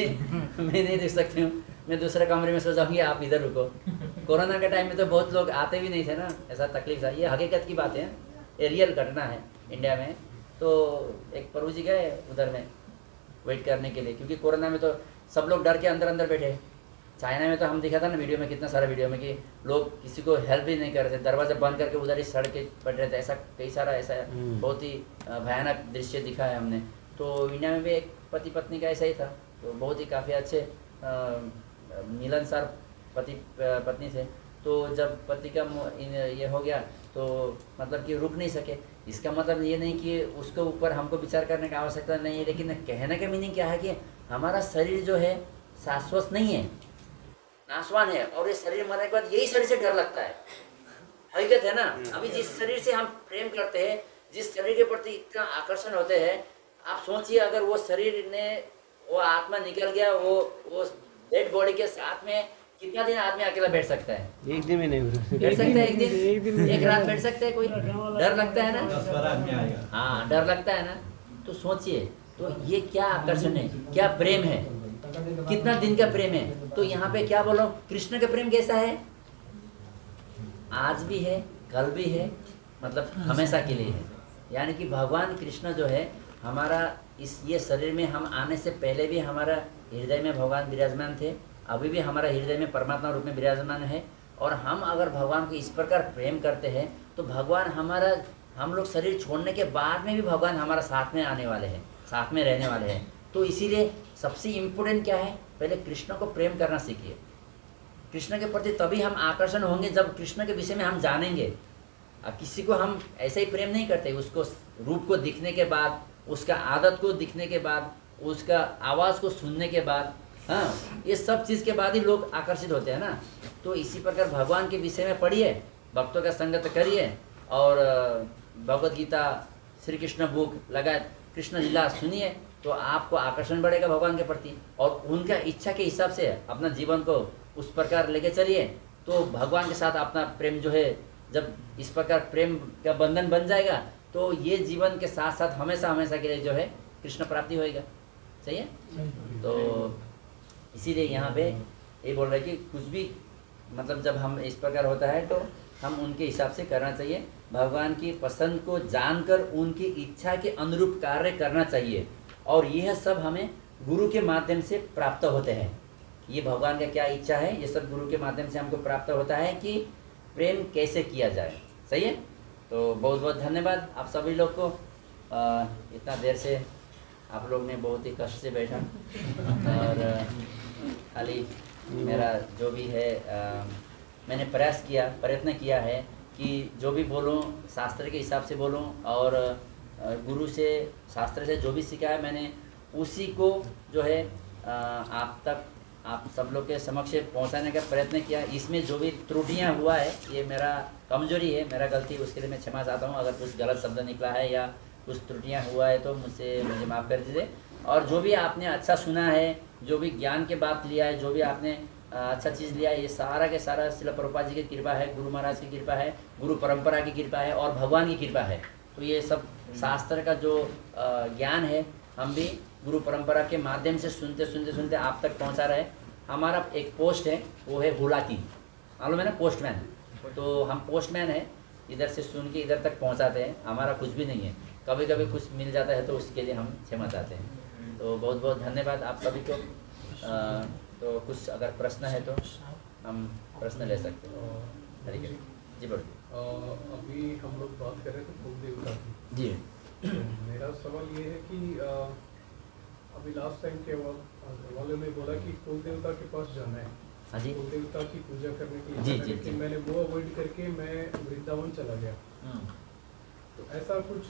मैं नहीं देख सकती हूँ, मैं दूसरे कमरे में सो जाऊँगी, आप इधर रुको। कोरोना के टाइम में तो बहुत लोग आते भी नहीं थे ना, ऐसा तकलीफ था। ये हकीकत की बात है, ये रियल घटना है इंडिया में। तो एक प्रभु जी गए उधर में वेट करने के लिए, क्योंकि कोरोना में तो सब लोग डर के अंदर बैठे। चाइना में तो हम दिखा था ना वीडियो में, कितना सारा वीडियो में कि लोग किसी को हेल्प भी नहीं कर रहे थे, दरवाजा बंद करके उधर ही सड़क के पड़ रहे थे। ऐसा कई सारा ऐसा बहुत ही भयानक दृश्य दिखा है हमने। तो इंडिया में भी एक पति पत्नी का ऐसा ही था, तो बहुत ही काफ़ी अच्छे मिलनसार पति पत्नी थे। तो जब पति का ये हो गया तो मतलब कि रुक नहीं सके। इसका मतलब ये नहीं कि उसके ऊपर हमको विचार करने की आवश्यकता नहीं है, लेकिन कहने का मीनिंग क्या है कि हमारा शरीर जो है शाश्वत नहीं है, नाशवान है, और ये शरीर मरने के बाद यही शरीर से डर लगता है। हकीकत है ना। अभी जिस शरीर से हम प्रेम करते हैं, जिस शरीर के प्रति इतना आकर्षण होते हैं, आप सोचिए अगर वो शरीर ने वो आत्मा निकल गया, वो डेड बॉडी के साथ में कितना दिन आदमी अकेला बैठ सकता है? एक दिन में नहीं बैठ सकता है, एक दिन एक रात बैठ सकता है कोई? डर लगता है ना। हाँ, डर लगता है ना। तो सोचिए, तो ये क्या आकर्षण है, क्या प्रेम है, कितना दिन का प्रेम है। तो यहाँ पे क्या बोलो, कृष्ण का प्रेम कैसा है? आज भी है, कल भी है, मतलब हमेशा के लिए है। यानी कि भगवान कृष्ण जो है हमारा ये शरीर में हम आने से पहले भी हमारा हृदय में भगवान विराजमान थे, अभी भी हमारा हृदय में परमात्मा रूप में विराजमान है। और हम अगर भगवान को इस प्रकार प्रेम करते हैं तो भगवान हम लोग शरीर छोड़ने के बाद में भी भगवान हमारा साथ में आने वाले हैं, साथ में रहने वाले हैं। तो इसीलिए सबसे इम्पोर्टेंट क्या है, पहले कृष्ण को प्रेम करना सीखिए। कृष्ण के प्रति तभी हम आकर्षण होंगे जब कृष्ण के विषय में हम जानेंगे। किसी को हम ऐसे ही प्रेम नहीं करते, उसको रूप को दिखने के बाद, उसका आदत को दिखने के बाद, उसका आवाज़ को सुनने के बाद, हाँ, ये सब चीज़ के बाद ही लोग आकर्षित होते हैं ना। तो इसी प्रकार भगवान के विषय में पढ़िए, भक्तों का संगत करिए, और भगवद गीता, श्री कृष्ण बुक लगाए कृष्ण लीला सुनिए, तो आपको आकर्षण बढ़ेगा भगवान के प्रति। और उनका इच्छा के हिसाब से अपना जीवन को उस प्रकार लेके चलिए, तो भगवान के साथ अपना प्रेम जो है, जब इस प्रकार प्रेम का बंधन बन जाएगा तो ये जीवन के साथ साथ हमेशा हमेशा के लिए जो है कृष्ण प्राप्ति होएगा। सही है। तो इसीलिए यहाँ पे ये बोल रहे हैं कि कुछ भी मतलब जब हम इस प्रकार होता है तो हम उनके हिसाब से करना चाहिए, भगवान की पसंद को जानकर उनकी इच्छा के अनुरूप कार्य करना चाहिए। और यह सब हमें गुरु के माध्यम से प्राप्त होते हैं। ये भगवान का क्या इच्छा है, ये सब गुरु के माध्यम से हमको प्राप्त होता है कि प्रेम कैसे किया जाए। सही है। तो बहुत बहुत धन्यवाद आप सभी लोग को। इतना देर से आप लोग ने बहुत ही कष्ट से बैठा, और खाली मेरा जो भी है मैंने प्रयत्न किया है कि जो भी बोलूं शास्त्र के हिसाब से बोलूं, और गुरु से शास्त्र से जो भी सीखा है मैंने उसी को जो है आप सब लोग के समक्ष पहुंचाने का प्रयत्न किया। इसमें जो भी त्रुटियां हुआ है ये मेरा कमजोरी है, मेरा गलती, उसके लिए मैं क्षमा चाहता हूं। अगर कुछ गलत शब्द निकला है या कुछ त्रुटियां हुआ है तो मुझे माफ़ कर दीजिए। और जो भी आपने अच्छा सुना है, जो भी ज्ञान के बात लिया है, जो भी आपने अच्छा चीज़ लिया है, ये सारा के सारा श्रील प्रभुपाद जी की कृपा है, गुरु महाराज की कृपा है, गुरु परंपरा की कृपा है और भगवान की कृपा है। तो ये सब शास्त्र का जो ज्ञान है हम भी गुरु परंपरा के माध्यम से सुनते आप तक पहुंचा रहे। हमारा एक पोस्ट है, वो है हुलाकी, मालूम है ना, पोस्टमैन। तो हम पोस्टमैन है, इधर से सुन के इधर तक पहुंचाते हैं। हमारा कुछ भी नहीं है, कभी कभी कुछ मिल जाता है तो उसके लिए हम क्षमा चाहते हैं। तो बहुत बहुत धन्यवाद आप सभी को। तो कुछ अगर प्रश्न है तो हम प्रश्न ले सकते हैं। हरी जी बोलिए। अभी हम लोग बात कर रहे थे कुल देवता की। जी। मेरा सवाल ये है कि अभी लास्ट टाइम के वाले में बोला कि कुल देवता के पास जाना है। हाँ जी। कुल देवता की पूजा करने के लिए जी, जाना है, जी, लेकिन जी। मैंने वो अवॉइड करके मैं वृंदावन चला गया। तो ऐसा कुछ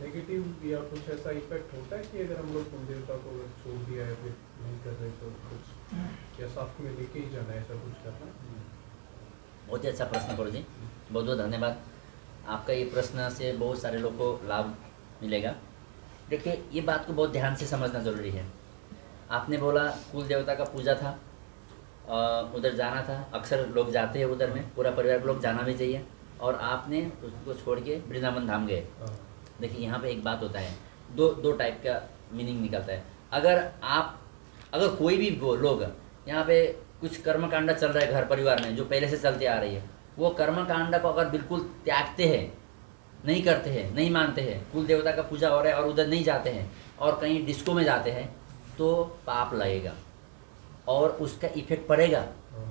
नेगेटिव या कुछ ऐसा इफेक्ट होता है कि अगर हम लोग कुल देवता को अगर छोड़ दिया है फिर नहीं कर रहे तो कुछ या साथ में लेके ही जाना है, ऐसा कुछ करना? बहुत ही अच्छा प्रश्न प्रभु जी, बहुत बहुत धन्यवाद। आपका ये प्रश्न से बहुत सारे लोग को लाभ मिलेगा। देखिए, ये बात को बहुत ध्यान से समझना जरूरी है। आपने बोला कुल देवता का पूजा था, उधर जाना था, अक्सर लोग जाते हैं उधर में, पूरा परिवार के लोग जाना भी चाहिए, और आपने उसको छोड़ के वृंदावन धाम गए। देखिए, यहाँ पे एक बात होता है, दो टाइप का मीनिंग निकलता है। अगर कोई भी लोग यहाँ पे कुछ कर्मकांड चल रहा है घर परिवार में जो पहले से चलते आ रही है, वो कर्मकांड को अगर बिल्कुल त्यागते हैं, नहीं करते हैं, नहीं मानते हैं, कुल देवता का पूजा हो रहा है और उधर नहीं जाते हैं और कहीं डिस्को में जाते हैं, तो पाप लगेगा और उसका इफेक्ट पड़ेगा।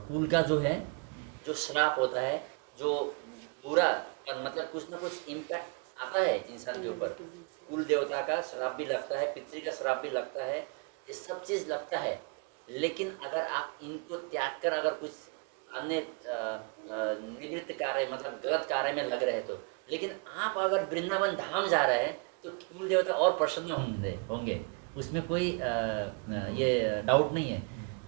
कुल का जो है, जो श्राप होता है, जो बुरा मतलब कुछ ना कुछ इम्पैक्ट आता है इंसान के ऊपर। कुल देवता का श्राप भी लगता है, पितृ का श्राप भी लगता है, ये सब चीज़ लगता है। लेकिन अगर आप इनको त्याग कर अगर कुछ अन्य निवृत्त कार्य मतलब गलत कार्य में लग रहे तो, लेकिन आप अगर वृंदावन धाम जा रहे हैं तो कुल देवता और प्रसन्न होंगे, उसमें कोई ये डाउट नहीं है।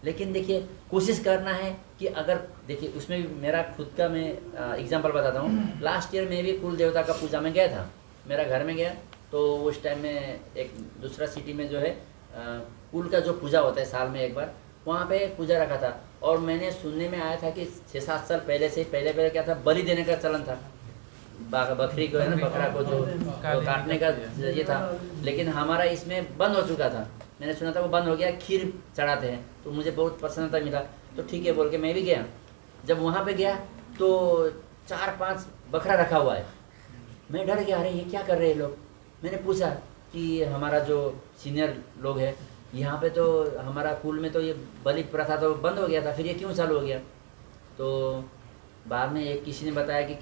लेकिन देखिए, कोशिश करना है कि अगर देखिए, उसमें भी मेरा खुद का मैं एग्जांपल बताता हूँ। लास्ट ईयर में भी कुल देवता का पूजा में गया था, मेरा घर में गया, तो उस टाइम में एक दूसरा सिटी में जो है कुल का जो पूजा होता है साल में एक बार, वहाँ पे पूजा रखा था। और मैंने सुनने में आया था कि 6-7 साल पहले से पहले क्या था, बलि देने का चलन था, बकरी को है ना, बकरा को जो काटने का ये था। लेकिन हमारा इसमें बंद हो चुका था, मैंने सुना था वो बंद हो गया, खीर चढ़ाते हैं, तो मुझे बहुत प्रसन्नता मिला, तो ठीक है बोल के मैं भी गया। जब वहाँ पे गया तो 4-5 बकरा रखा हुआ है, मैं डर गया, अरे ये क्या कर रहे हैं लोग। मैंने पूछा कि हमारा जो सीनियर लोग है यहाँ पे, तो हमारा कुल में तो ये बलि प्रथा तो बंद हो गया था, फिर ये क्यों चालू हो गया। तो बाद में एक किसी ने बताया कि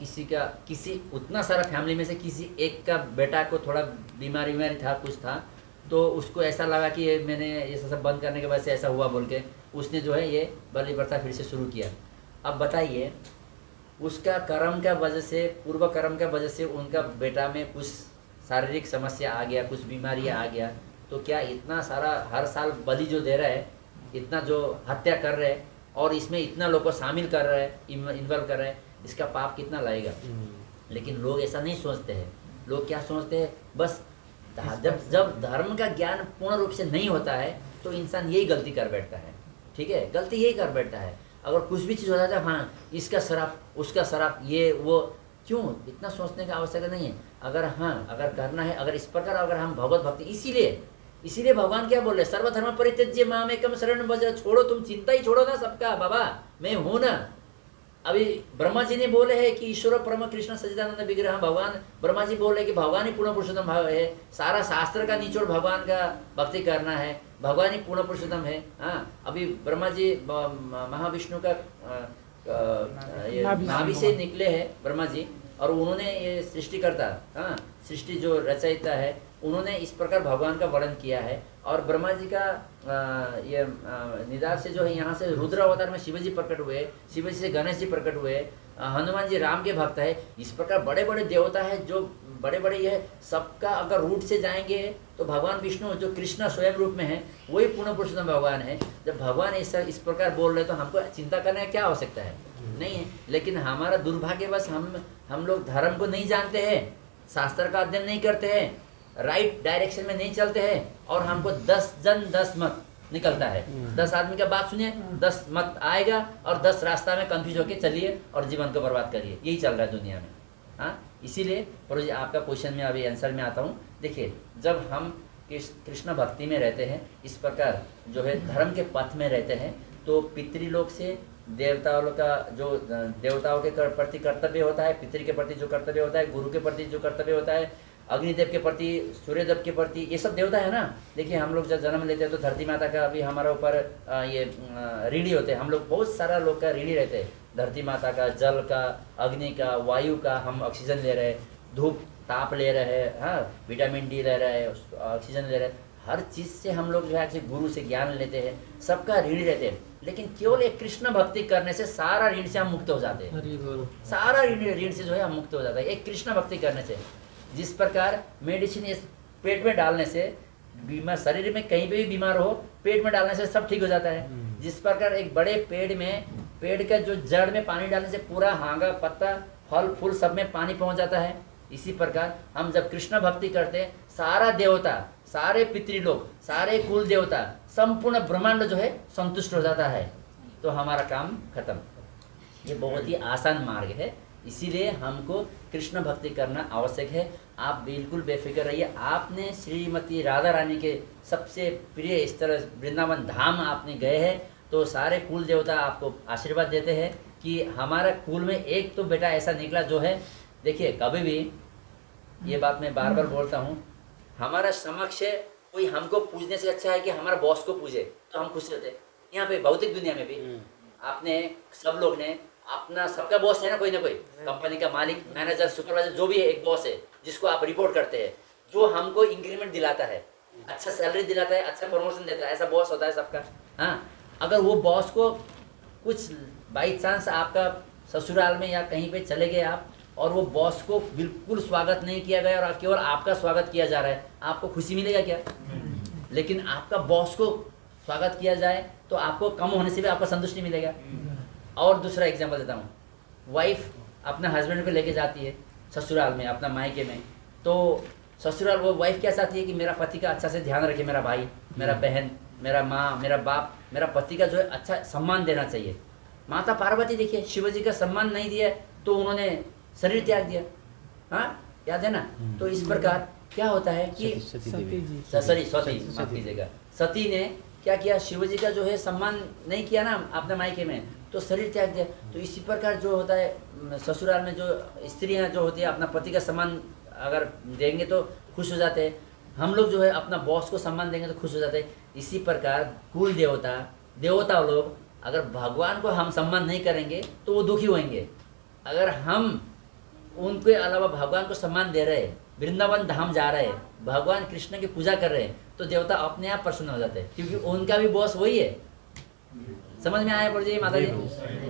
किसी उतना सारा फैमिली में से किसी एक का बेटा को थोड़ा बीमारी था, कुछ था, तो उसको ऐसा लगा कि ये मैंने ये सब बंद करने के बाद से ऐसा हुआ बोल के उसने जो है ये बलि प्रथा फिर से शुरू किया। अब बताइए, उसका कर्म का वजह से, पूर्व कर्म का वजह से उनका बेटा में कुछ शारीरिक समस्या आ गया, कुछ बीमारियाँ आ गया, तो क्या इतना सारा हर साल बलि जो दे रहा है, इतना जो हत्या कर रहे हैं और इसमें इतना लोग को शामिल कर रहे हैं, इन्वॉल्व कर रहे हैं, इसका पाप कितना लगेगा। लेकिन लोग ऐसा नहीं सोचते हैं। लोग क्या सोचते हैं, बस जब धर्म का ज्ञान पूर्ण रूप से नहीं होता है तो इंसान यही गलती कर बैठता है। ठीक है, गलती यही कर बैठता है। अगर कुछ भी चीज़ हो जाता है, हाँ इसका शराब, उसका शराब, ये वो, क्यों इतना सोचने का आवश्यकता नहीं है। अगर करना है, अगर इस प्रकार अगर हम भगवत भक्ति, इसीलिए भगवान क्या बोल रहे, सर्वधर्म परित्यज्य मामेकं शरणं भज, छोड़ो, तुम चिंता ही छोड़ो ना सबका, बाबा मैं हूँ ना। अभी ब्रह्मा जी ने बोले हैं कि ईश्वर परम कृष्ण सच्चिदानंद विग्रह, भगवान ब्रह्मा जी बोले कि भगवान ही पूर्ण पुरुषोत्तम भाव है, सारा शास्त्र का निचोड़ भगवान का भक्ति करना है, भगवान ही पूर्ण पुरुषोत्तम है। हाँ, अभी ब्रह्मा जी महाविष्णु का नाभि से निकले हैं ब्रह्मा जी, और उन्होंने ये सृष्टिकर्ता, हाँ सृष्टि जो रचयिता है, उन्होंने इस प्रकार भगवान का वर्णन किया है। और ब्रह्मा जी का ये निदान से जो है, यहाँ से रुद्र अवतार में शिव जी प्रकट हुए, शिव जी से गणेश जी प्रकट हुए, हनुमान जी राम के भक्त है। इस प्रकार बड़े बड़े देवता है, जो बड़े बड़े ये सबका अगर रूट से जाएंगे तो भगवान विष्णु जो कृष्ण स्वयं रूप में है, वही पूर्ण पुरुषोत्तम भगवान है। जब भगवान इस प्रकार बोल रहे तो हमको चिंता करने का क्या आवश्यकता है, नहीं है। लेकिन हमारा दुर्भाग्यवश हम लोग धर्म को नहीं जानते हैं, शास्त्र का अध्ययन नहीं करते हैं, राइट डायरेक्शन में नहीं चलते हैं, और हमको 10 जन 10 मत निकलता है। 10 आदमी का बात सुनिए, 10 मत आएगा और 10 रास्ता में कंफ्यूज होके चलिए और जीवन को बर्बाद करिए, यही चल रहा है दुनिया में। हाँ, इसीलिए प्रभु जी आपका क्वेश्चन में अभी आंसर में आता हूँ। देखिए, जब हम कृष्ण भक्ति में रहते हैं, इस प्रकार जो है धर्म के पथ में रहते हैं, तो पितृलोक से देवताओं का जो देवताओं के प्रति कर्तव्य होता है, पितृ के प्रति जो कर्तव्य होता है, गुरु के प्रति जो कर्तव्य होता है, अग्निदेव के प्रति, सूर्यदेव के प्रति, ये सब देवता है ना। देखिए, हम लोग जब जन्म लेते हैं तो धरती माता का भी हमारा ऊपर ये ऋणी होते हैं, हम लोग बहुत सारा लोग का ऋणी रहते हैं। धरती माता का, जल का, अग्नि का, वायु का, हम ऑक्सीजन ले रहे हैं, धूप ताप ले रहे हैं, हाँ विटामिन डी ले रहे हैं, ऑक्सीजन ले रहे हैं, हर चीज़ से हम लोग जो है गुरु से ज्ञान लेते हैं, सबका ऋणी रहते हैं। लेकिन केवल एक कृष्ण भक्ति करने से सारा ऋण से हम मुक्त हो जाते हैं, सारा ऋण से जो है हम मुक्त हो जाता है, एक कृष्ण भक्ति करने से। जिस प्रकार मेडिसिन इस पेट में डालने से बीमार शरीर में कहीं पे भी बीमार हो, पेट में डालने से सब ठीक हो जाता है। जिस प्रकार एक बड़े पेड़ में, पेड़ का जो जड़ में पानी डालने से पूरा हाँगा पत्ता फल फूल सब में पानी पहुंच जाता है, इसी प्रकार हम जब कृष्ण भक्ति करते हैं, सारा देवता, सारे पितृलोक, सारे कुल देवता, संपूर्ण ब्रह्मांड जो है संतुष्ट हो जाता है, तो हमारा काम खत्म। ये बहुत ही आसान मार्ग है, इसीलिए हमको कृष्ण भक्ति करना आवश्यक है। आप बिल्कुल बेफिक्र रहिए। आपने श्रीमती राधा रानी के सबसे प्रिय इस तरह वृंदावन धाम आपने गए हैं, तो सारे कुल देवता आपको आशीर्वाद देते हैं कि हमारा कुल में एक तो बेटा ऐसा निकला जो है, देखिए कभी भी ये बात मैं बार बार बोलता हूँ, हमारा समक्ष कोई हमको पूजने से अच्छा है कि हमारा बॉस को पूजे, तो हम खुश रहते हैं। यहाँ पे भौतिक दुनिया में भी आपने सब लोग ने अपना, सबका बॉस है ना कोई कंपनी का मालिक, मैनेजर, सुपरवाइजर, जो भी है एक बॉस है जिसको आप रिपोर्ट करते हैं, जो हमको इंक्रीमेंट दिलाता है, अच्छा सैलरी दिलाता है, अच्छा प्रमोशन देता है, ऐसा बॉस होता है सबका। हाँ, अगर वो बॉस को कुछ बाई चांस आपका ससुराल में या कहीं पे चले गए आप, और वो बॉस को बिल्कुल स्वागत नहीं किया गया और केवल आपका स्वागत किया जा रहा है, आपको खुशी मिलेगा क्या? लेकिन आपका बॉस को स्वागत किया जाए तो आपको कम होने से भी आपको संतुष्टि मिलेगा। और दूसरा एग्जांपल देता हूँ, वाइफ अपना हस्बैंड को लेके जाती है ससुराल में, अपना मायके में, तो ससुराल वो वाइफ क्या चाहती है कि मेरा पति का अच्छा से ध्यान रखे, मेरा भाई, मेरा बहन, मेरा माँ, मेरा बाप, मेरा पति का जो है अच्छा सम्मान देना चाहिए। माता पार्वती देखिए, शिवजी का सम्मान नहीं दिया तो उन्होंने शरीर त्याग दिया। हाँ, याद है ना? तो इस प्रकार क्या होता है कि सती, माफ कीजिएगा, सती ने क्या किया, शिवजी का जो है सम्मान नहीं किया ना अपने मायके में, तो शरीर त्याग दिया। तो इसी प्रकार जो होता है ससुराल में जो स्त्रियां जो होती है अपना पति का सम्मान अगर देंगे तो खुश हो जाते हैं, हम लोग जो है अपना बॉस को सम्मान देंगे तो खुश हो जाते हैं। इसी प्रकार कुल देवता, देवता लोग अगर भगवान को हम सम्मान नहीं करेंगे तो वो दुखी होंगे। अगर हम उनके अलावा भगवान को सम्मान दे रहे हैं, वृंदावन धाम जा रहे हैं, भगवान कृष्ण की पूजा कर रहे हैं, तो देवता अपने आप प्रसन्न हो जाते हैं, क्योंकि उनका भी बॉस वही है। समझ में आया प्रभु जी, माता जी?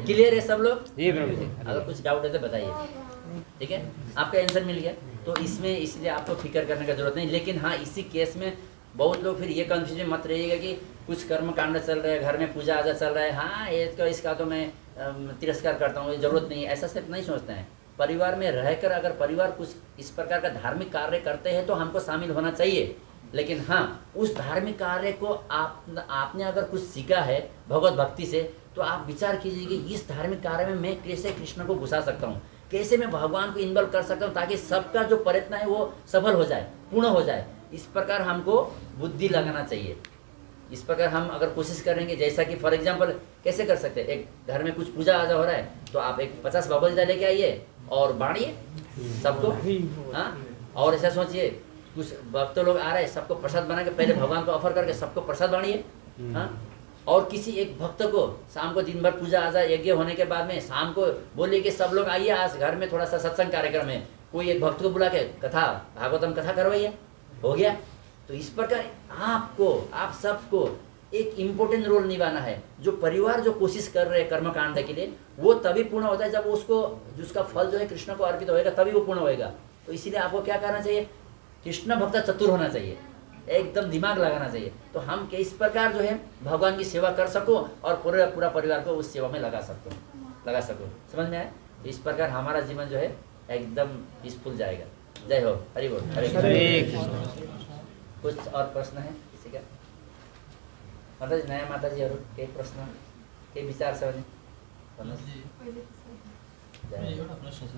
क्लियर है सब लोग? जी प्रभु जी। अगर कुछ डाउट है तो बताइए। ठीक है, आपका आंसर मिल गया। तो इसमें इसलिए आपको फिक्र करने का जरूरत नहीं। लेकिन हाँ, इसी केस में बहुत लोग फिर ये कंफ्यूजन मत रहिएगा कि कुछ कर्म कांड चल रहा है, घर में पूजा आजा चल रहा है, हाँ ये इसका तो मैं तिरस्कार करता हूँ, ये जरूरत नहीं है, ऐसा सिर्फ नहीं सोचते हैं। परिवार में रहकर अगर परिवार कुछ इस प्रकार का धार्मिक कार्य करते हैं तो हमको शामिल होना चाहिए। लेकिन हाँ, उस धार्मिक कार्य को आपने अगर कुछ सीखा है भगवत भक्ति से, तो आप विचार कीजिए कि इस धार्मिक कार्य में मैं कैसे कृष्ण को घुसा सकता हूँ, कैसे मैं भगवान को इन्वॉल्व कर सकता हूँ, ताकि सबका जो प्रयत्न है वो सफल हो जाए, पूर्ण हो जाए। इस प्रकार हमको बुद्धि लगाना चाहिए। इस प्रकार हम अगर कोशिश करेंगे, जैसा कि फॉर एग्जांपल कैसे कर सकते हैं, एक घर में कुछ पूजा आजा हो रहा है तो आप एक 50 भगवत गीता लेके आइए और बांटिए सबको। हाँ, और ऐसा सोचिए कुछ भक्त लोग आ रहे हैं, सबको प्रसाद बना के पहले भगवान को ऑफर करके सबको प्रसाद बांटिए। हाँ, और किसी एक भक्त को शाम को दिन भर पूजा आजा यज्ञ होने के बाद में शाम को बोलिए कि सब लोग आइए, आज घर में थोड़ा सा सत्संग कार्यक्रम है, कोई एक भक्त को बुला के कथा, भागवतम कथा करवाइए, हो गया। तो इस प्रकार आपको, आप सबको एक इम्पोर्टेंट रोल निभाना है। जो परिवार जो कोशिश कर रहे हैं कर्मकांड के लिए, वो तभी पूर्ण होता है जब उसको, जिसका फल जो है कृष्ण को अर्पित होएगा, तभी वो पूर्ण होएगा। तो इसीलिए आपको क्या करना चाहिए, कृष्ण भक्त चतुर होना चाहिए, एकदम दिमाग लगाना चाहिए। तो हम किस प्रकार जो है भगवान की सेवा कर सको और पूरा परिवार को उस सेवा में लगा सको। समझ में आए? इस प्रकार हमारा जीवन जो है एकदम पीसफुल जाएगा। जय हो, हरि बोल, हरे कृष्ण। कुछ और प्रश्न है किसी का? माता जी, नया माता जी, और एक प्रश्न, के विचार से एउटा प्रश्न छ।